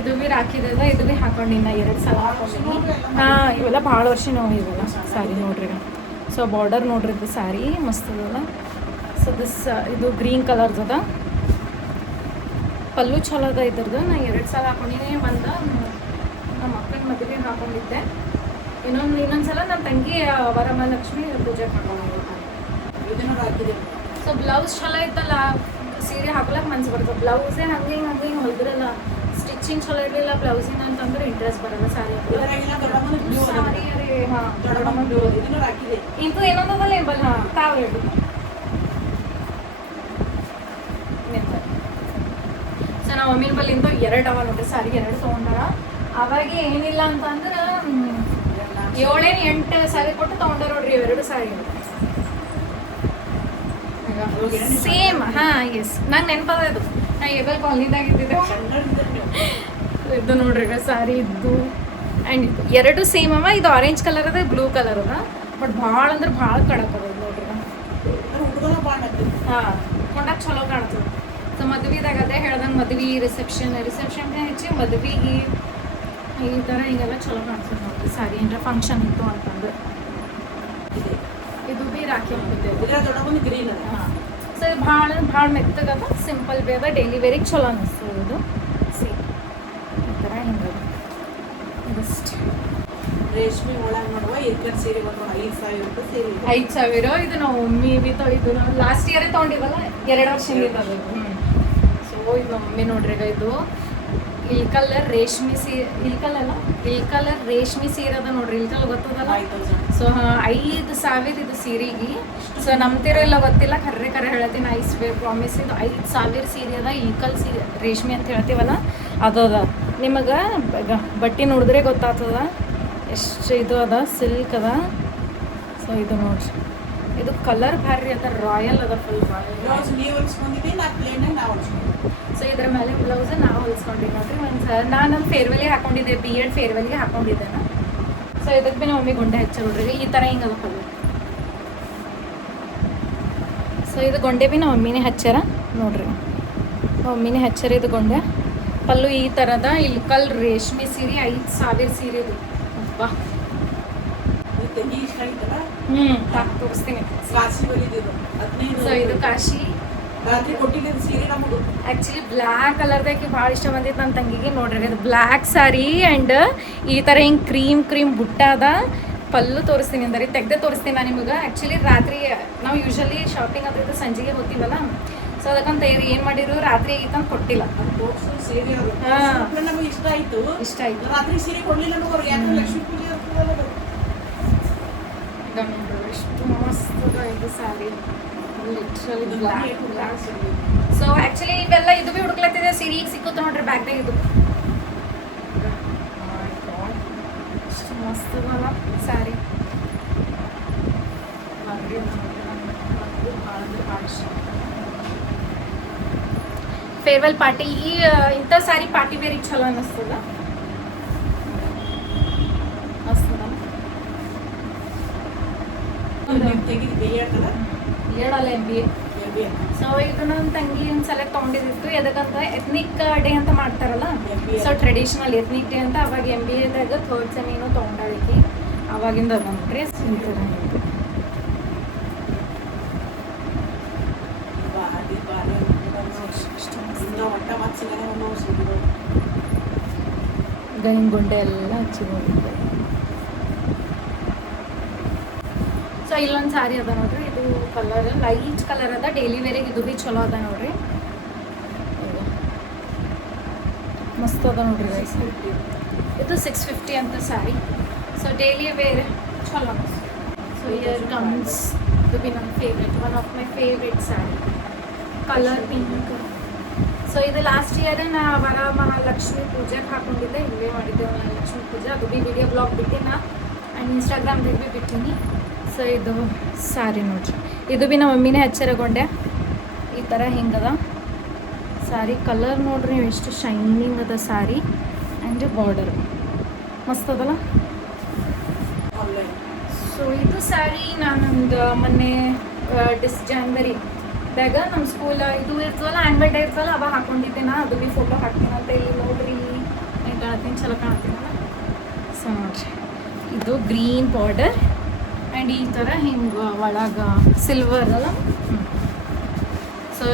ಇದು ಭೀ ರಾಖಿದ. ಇದು ಭೀ ಹಾಕೊಂಡಿನ 2 ಸಲ ಹಾಕೊಂಡಿನಿ. ಹಾಂ ಇವೆಲ್ಲ ಭಾಳ ವರ್ಷ ನಾವು ಇವೆಲ್ಲ ಸ್ಯಾರಿ ನೋಡ್ರಿ. ಸೊ ಬಾರ್ಡರ್ ನೋಡ್ರಿ ಇದು ಸ್ಯಾರಿ ಮಸ್ತ್ ಅದಲ್ಲ. ಸೊ ಇದು ಗ್ರೀನ್ ಕಲರ್ಸ್ ಅದ. ಪಲ್ಲು ಚಲೋ ಅದ ಇದ್ರದ್ದು. ನಾ 2 ಸಲ ಹಾಕೊಂಡಿನಿ. ಒಂದು ನಮ್ಮ ಅಕ್ಕನ ಮದುವೆಗೆ ಹಾಕೊಂಡಿದ್ದೆ. ಇನ್ನೊಂದು ಸಲ ನನ್ನ ತಂಗಿ ವರಮಹಾಲಕ್ಷ್ಮಿ ಪೂಜೆ ಮಾಡ್ಕೊಂಡಿದ್ದೆ. ಸೊ ಬ್ಲೌಸ್ ಚಲೋ ಇತ್ತಲ್ಲ, ಸೀರೆ ಹಾಕೊಳಕ್ಕೆ ಮನ್ಸು ಬರ್ತದೆ. ಬ್ಲೌಸೇ ಹಂಗೆ ಹಿಂಗೆ ಹೊಲ್ದ್ರಲ್ಲ, ಸ್ಟಿಚಿಂಗ್ ಚಲೋ ಇರಲಿಲ್ಲ ಬ್ಲೌಸಿನ ಅಂತಂದ್ರೆ ಇಂಟ್ರೆಸ್ಟ್ ಬರಲ್ಲ ಸ್ಯಾರಿ. ಸಾರಿ ರೀ. ಹಾಂ ಇದು ಏನಂತದಲ್ಲ ಎಂಬಲ್. ಹಾಂ ತಾವು ಹೇಳಿ. ಸೊ ನಾವು ಮಮ್ಮಿನ ಬಲ್ಲಿಂದ 2 ಅವ ನೋಡ್ರಿ ಸ್ಯಾರಿ. 2 ತೊಗೊಂಡಾರ. ಅವಾಗ ಏನಿಲ್ಲ ಅಂತಂದ್ರೆ 7-8 ಸಾವಿರ ಕೊಟ್ಟು ತೊಗೊಂಡ್ರೆ ನೋಡ್ರಿ ಇವೆರಡು ಸಾರಿ ಸೇಮ್. ಹಾಂ ಎಸ್ ನಂಗೆ ನೆನಪದ ಇದು. ನಾ ಏಬಲ್ ಕಾಲನಿದಾಗ ಇದ್ದಿದ್ದೆ. ಇದು ನೋಡ್ರಿ ಸಾರಿ ಇದ್ದು ಆ್ಯಂಡ್ ಇದು ಎರಡು ಸೇಮ್ ಅವ. ಇದು ಆರೆಂಜ್ ಕಲರ್ ಅದ, ಬ್ಲೂ ಕಲರ್ ಅದ. ಬಟ್ ಭಾಳ ಅಂದ್ರೆ ಭಾಳ ಕಡಕ್ ಅದ ನೋಡ್ರಿ. ಹಾಂ ಕೊಂಡಾಗ ಚಲೋ ಕಾಣ್ತದೆ. ಸೊ ಮದುವೆದಾಗ ಅದೇ ಹೇಳ್ದಂಗೆ ಮದ್ವೆ ರಿಸೆಪ್ಷನ್ ಹೆಚ್ಚಿ ಮದುವೆಗೆ ಈ ಥರ ಹಿಂಗೆಲ್ಲ ಚಲೋ ಕಾಣ್ತದೆ ನೋಡ್ರಿ ಸಾರಿ. ಏನಾರ ಫಂಕ್ಷನ್ ಇತ್ತು ಅಂತಂದ್ರೆ ಇದು ಭೀ ರಾಖಿ ಹೋಗಿದ್ದೇವೆ. ಹಾಂ ಸೊ ಭಾಳ ಮೆತ್ತಗದ, ಸಿಂಪಲ್ ಬಿ ಅದ, ಡೈಲಿ ವೇರಿಗೆ ಚಲೋ ಅನ್ನಿಸ್ತದೆ ಇದು. ಸೇಮ್ ಈ ಥರ ಹಿಂಗದ. ಇದಷ್ಟು ರೇಷ್ಮೆ ಒಳಗೆ ನೋಡುವ ಇರ್ಕಟ್ ಸೀರೆ ಬಂದು 5,000 ರೂಪಾಯಿ ಸೀರೆ. 5,000. ಇದು ನಾವು ಒಮ್ಮೆ ಬಿ ಇದು ನಾವು ಲಾಸ್ಟ್ ಇಯರೇ ತೊಗೊಂಡಿವಲ್ಲ, 2 ವರ್ಷದಿಂದ ಅದು. ಸೊ ಇದು ಮಮ್ಮಿ ನೋಡ್ರಿ ಇದು ಇಲ್ಕಲ್ಲರ್ ರೇಷ್ಮೆ ಸೀರೆ. ಇಲ್ಕಲ್ಲರ್ ರೇಷ್ಮೆ ಸೀರೆ ಅದ ನೋಡ್ರಿ. ಇಲ್ಕಲ್ ಗೊತ್ತದಲ್ಲ. 5,000. ಸೊ 5,000 ಇದು ಸೀರೆಗೆ. ಸೊ ನಂಬ್ತಿರಲ್ಲ ಗೊತ್ತಿಲ್ಲ, ಕರ್ರೆ ಹೇಳ್ತೀನಿ. ಐ ಸ್ವೇರ್ ಪ್ರಾಮಿಸ್ ಇದು 5,000 ಸೀರೆ ಅದ. ಇಲ್ಕಲ್ ಸೀರೆ ರೇಷ್ಮೆ ಅಂತ ಹೇಳ್ತೀವಲ್ಲ ಅದದ. ನಿಮಗೆ ಬಟ್ಟೆ ನೋಡಿದ್ರೆ ಗೊತ್ತಾಗ್ತದ ಎಷ್ಟು ಇದು ಅದ, ಸಿಲ್ಕ್ ಅದ. ಸೊ ಇದು ನೋಡ್ರಿ, ಇದು ಕಲರ್ ಭಾರಿ ಅದ, ರಾಯಲ್ ಅದ, ಫುಲ್ ಬ್ಲೌಸ್ ನೀವು ಹೊಲ್ಸ್ಕೊಂಡಿದ್ದೀವಿ, ನಾ ಪ್ಲೇನ್ ನಾವು ಹೊಲ್ಸ್ಕೊಂಡಿದ್ದೀವಿ. ಸೊ ಇದ್ರ ಮೇಲೆ ಬ್ಲೌಸ್ ನಾವು ಹೊಲ್ಸ್ಕೊಂಡಿವಿ ನೋಡ್ರಿ. ನಾನು ಫೇರ್ವೆಲ್ಗೆ ಹಾಕೊಂಡಿದ್ದೆ, B.Ed ಫೇರ್ವೆಲ್ಗೆ ಹಾಕೊಂಡಿದ್ದೆ ನಾನು. ಸೊ ಇದಕ್ಕೆ ಭೀ ನಮ್ಮ ಮಮ್ಮಿ ಗೊಂಡೆ ಹಚ್ಚ ನೋಡ್ರಿ. ಈ ಥರ ಹಿಂಗದ ಫುಲ್. ಸೊ ಇದು ಗೊಂಡೆ ಭೀ ನಮ್ಮ ಮಮ್ಮಿನೇ ಹಚ್ಚಾರ ನೋಡ್ರಿ. ಮಮ್ಮಿನೇ ಹಚ್ಚಾರ ಇದು ಗೊಂಡೆ. ಪಲ್ಲು ಈ ಥರದ ಇಲ್ಕಲ್ ರೇಷ್ಮೆ ಸೀರೆ 5,000 ಸೀರೆ ಇದು. ಅಬ್ಬಾ ತಂಗಿ ಇಷ್ಟ ಆಯ್ತಲ್ಲ, ತೋರಿಸ್ತೀನಿ. ಕಾಶಿ ಬಲಿದಿದ್ದು ಸೊ ಇದು ಕಾಶಿ ರಾತ್ರಿ ಕೊಟ್ಟಿದ್ದು ಸೀರೆ ನಮಗೂ. ಆ್ಯಕ್ಚುಲಿ ಬ್ಲ್ಯಾಕ್ ಕಲರ್ದಾಗಿ ಭಾಳ ಇಷ್ಟ ಬಂದಿತ್ತು ನನ್ನ ತಂಗಿಗೆ. ನೋಡ್ರಿ ಇದು ಬ್ಲ್ಯಾಕ್ ಸಾರಿ ಆ್ಯಂಡ್ ಈ ಥರ ಹಿಂಗೆ ಕ್ರೀಮ್ ಬುಟ್ಟ ಅದ. ಪಲ್ಲು ತೋರಿಸ್ತೀನಿ ಅಂದರೆ ತೆಗ್ದೆ ತೋರಿಸ್ತೀನಿ ನಾನು ನಿಮಗೆ. ಆ್ಯಕ್ಚುಲಿ ರಾತ್ರಿ ನಾವು ಯೂಶಲಿ ಶಾಪಿಂಗ್ ಅಂತ ಸಂಜೆಗೆ ಹೋಗ್ತೀವಲ್ಲ, ಸೊ ಅದಕ್ಕಂತ ಏನು ಮಾಡಿದ್ರು ರಾತ್ರಿ ಆಗಿತ್ತಂತ ಕೊಟ್ಟಿಲ್ಲ. ಸೀರೆ ನಮಗೆ ಇಷ್ಟ ಆಯ್ತು. ರಾತ್ರಿ ಸೀರೆ ಕೊಡ್ಲಿಲ್ಲ ನೋಡ್ರಿ, ಯಾಕಂದ್ರೆ ಲಕ್ಷ್ಮೀ ಪೂಜೆ ಇರ್ತದಲ್ಲ. ಎಷ್ಟು ಮಸ್ತ್ ಇದು sari, literally black. So actually ಇವೆಲ್ಲ ಇದು ಭೀ ಹುಡುಕ್ಲತ್ತಿದೆ ಸೀರೆ. ಈಗ ಸಿಕ್ಕುತ್ತೆ ನೋಡ್ರಿ ಬ್ಯಾಗ್ದಾಗ ಇದು. ಎಷ್ಟು ಮಸ್ತ್ ಅದ ಸ್ಯಾರಿ. ಫೇರ್ವೆಲ್ ಪಾರ್ಟಿ ಇಂಥ ಸ್ಯಾರಿ ಪಾರ್ಟಿ ವೇರಿಗೆ ಚಲೋ ಅನ್ನಿಸ್ತದ. ಹೇಳಲ್ಲ MBA. ಸೊ ಇದು ನನ್ನ ತಂಗಿ ಒಂದ್ಸಲ ತೊಗೊಂಡಿದ್ದು ಎದಕ್ಕಂತ ಎತ್ನಿಕ್ ಡೇ ಅಂತ ಮಾಡ್ತಾರಲ್ಲ. ಸೊ ಟ್ರೆಡಿಷನಲ್ ಎತ್ನಿಕ್ ಡೇ ಅಂತ ಅವಾಗ MBAದಾಗ 3rd ಸೆಮ್ ಏನೋ ತೊಗೊಂಡಾಳಿಕೆ. ಅವಾಗಿಂದ ಅದ ನೋಡ್ರಿ. ಗಂಗೊಂಡೆ ಎಲ್ಲ ಹಚ್ಚಿಕೊಂಡಿದ್ದೆ. ಸೊ ಇಲ್ಲೊಂದು ಸ್ಯಾರಿ ಅದ ನೋಡ್ರಿ. ಇದು ಕಲರ್ ಲೈಟ್ ಕಲರ್ ಅದ, ಡೈಲಿ ವೇರಿಗೆ ಇದು ಭೀ ಚಲೋ ಅದ ನೋಡ್ರಿ. ಮಸ್ತ್ ಅದ ನೋಡ್ರಿ ಗೈಸ್. ಇದು 650 ಅಂತ ಸ್ಯಾರಿ. ಸೊ ಡೈಲಿ ವೇರ್ ಚಲೋ. ಸೊ ಇಯರ್ ಕಮ್ಸ್ ಇದು ಭೀ ನನ್ನ favourite, one of my favourite sari. Colour pink. So ಇದು ಲಾಸ್ಟ್ ಇಯರ್ ನಾ ವರಮಹಾಲಕ್ಷ್ಮಿ ಪೂಜೆಗೆ ಹಾಕೊಂಡಿದ್ದೆ. ಇಲ್ಲೇ ಮಾಡಿದ್ದೆ ಲಕ್ಷ್ಮೀ ಪೂಜೆ. ಅದು ಭೀ ವಿಡಿಯೋ ಬ್ಲಾಗ್ ಬಿಟ್ಟಿನ ಆ್ಯಂಡ್ ಇನ್ಸ್ಟಾಗ್ರಾಮ್ದಾಗ ಭೀ ಬಿಟ್ಟಿನಿ. ಸೊ ಇದು ಸ್ಯಾರಿ ನೋಡ್ರಿ. ಇದು ಭೀ ನಮ್ಮ ಮಮ್ಮಿನೇ ಹಚ್ಚರಗೊಂಡೆ. ಈ ಥರ ಹಿಂಗದ ಸ್ಯಾರಿ. ಕಲರ್ ನೋಡ್ರಿ ನೀವು ಎಷ್ಟು ಶೈನಿಂಗ್ ಅದ ಸ್ಯಾರಿ. ಆ್ಯಂಡ್ ಬಾರ್ಡರ್ ಮಸ್ತ್ ಅದಲ್ಲ. ಸೊ ಇದು ಸ್ಯಾರಿ ನಾನೊಂದು ಮೊನ್ನೆ ಜಾನ್ವರಿದಾಗ ನಮ್ಮ ಸ್ಕೂಲ್ ಇದು ಇರ್ತದಲ್ಲ, ಆ್ಯನ್ವಲ್ ಡೇ ಇರ್ತದಲ್ಲ, ಅವಾಗ ಹಾಕೊಂಡಿದ್ದೆ ನಾ. ಅದು ಭೀ ಫೋಟೋ ಹಾಕ್ತೀನಿ ಅಂತ. ಇಲ್ಲಿ ನೋಡ್ರಿ ಏನು ಕಾಣ್ತೀನಿ, ಚಲೋ ಕಾಣ್ತೀನಲ್ಲ. ಸೊ ನೋಡ್ರಿ ಇದು ಗ್ರೀನ್ ಬಾರ್ಡರ್ ಆ್ಯಂಡ್ ಈ ಥರ ಹಿಂಗೆ ಒಳಗೆ ಸಿಲ್ವರ್ ಅಲ್ಲ. ಸೊ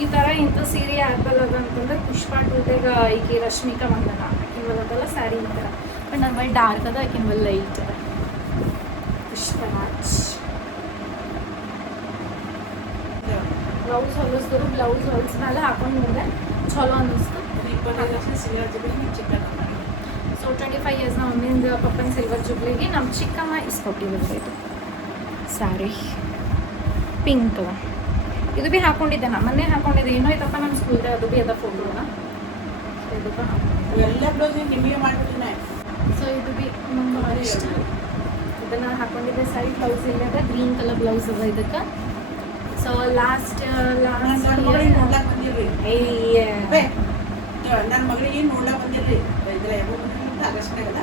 ಈ ಥರ ಇಂಥ ಸೀರೆ ಯಾಕಲ್ಲ ಅದ ಅಂತಂದ್ರೆ ಪುಷ್ಪ 2ದಾಗ ಈಕೆ ರಶ್ಮಿಕಾ ಮಂದನ ಆಕಿನವಲ್ಲದಲ್ಲ ಸ್ಯಾರಿ ಈ ಥರ. ಬಟ್ ನನ್ನ ಬೈ ಡಾರ್ಕ್ ಅದ, ಆಕಿನ ಲೈಟ್ ಅದ. ಪುಷ್ಪರಾಜ್ ಬ್ಲೌಸ್ ಹೊಲಿಸಿದ್ರು. ಬ್ಲೌಸ್ ಹೊಲಿಸ್ಮೇಲೆ ಹಾಕೊಂಡು ನೋಡಿದೆ ಚಲೋ ಅನ್ನಿಸ್ತು. ಸೊ 25 ಇಯರ್ಸ್ ನಮ್ಮ ಮಮ್ಮಿಂದ ಪಪ್ಪನ ಸಿಲ್ವರ್ ಜುಬ್ಲಿಗೆ ನಮ್ಮ ಚಿಕ್ಕಮ್ಮ ಇಸ್ಕೊಟ್ಟಿದ್ದು ಇದು ಸ್ಯಾರಿ. ಪಿಂಕ್ ಇದು ಭೀ ಹಾಕೊಂಡಿದ್ದೆ ನಾ ಮೊನ್ನೆ ಹಾಕೊಂಡಿದ್ದೆ. ಏನೋ ಐತಪ್ಪ ನಮ್ಮ ಸ್ಕೂಲ್ದಾಗ, ಅದು ಭೀ ಅದ ಫೋಟೋನ. ಇದಕ್ಕೆ ಹಾಕೊಂಡಿದ್ದೆ. ಎಲ್ಲ ಬ್ಲೌಸ್ ನಿಮಗೆ ಮಾಡ್ಬಿಟ್ಟಿನ. ಸೊ ಇದು ಬಿ ನಂಗೆ ಭಾಳ ಇಷ್ಟ. ಇದನ್ನು ಹಾಕೊಂಡಿದ್ದೆ ಸಾರಿ. ಬ್ಲೌಸ್ ಇಲ್ಲದ ಗ್ರೀನ್ ಕಲರ್ ಬ್ಲೌಸ್ ಅದ ಇದಕ್ಕೆ. ಸೊ ಲಾಸ್ಟ್ ನೋಡ್ಲಾಕ್ ಬಂದಿರ್ರಿ ನನ್ನ ಮಗಳಿಗೆ ನೋಡ್ಲಾಕ್ ಬಂದಿರ್ರಿ. ಇದ್ರ ಯಾವಾಗ ಬಂದಿರ್ಲಿ ಆಗಸ್ಟ್ನಾಗಲ್ಲ,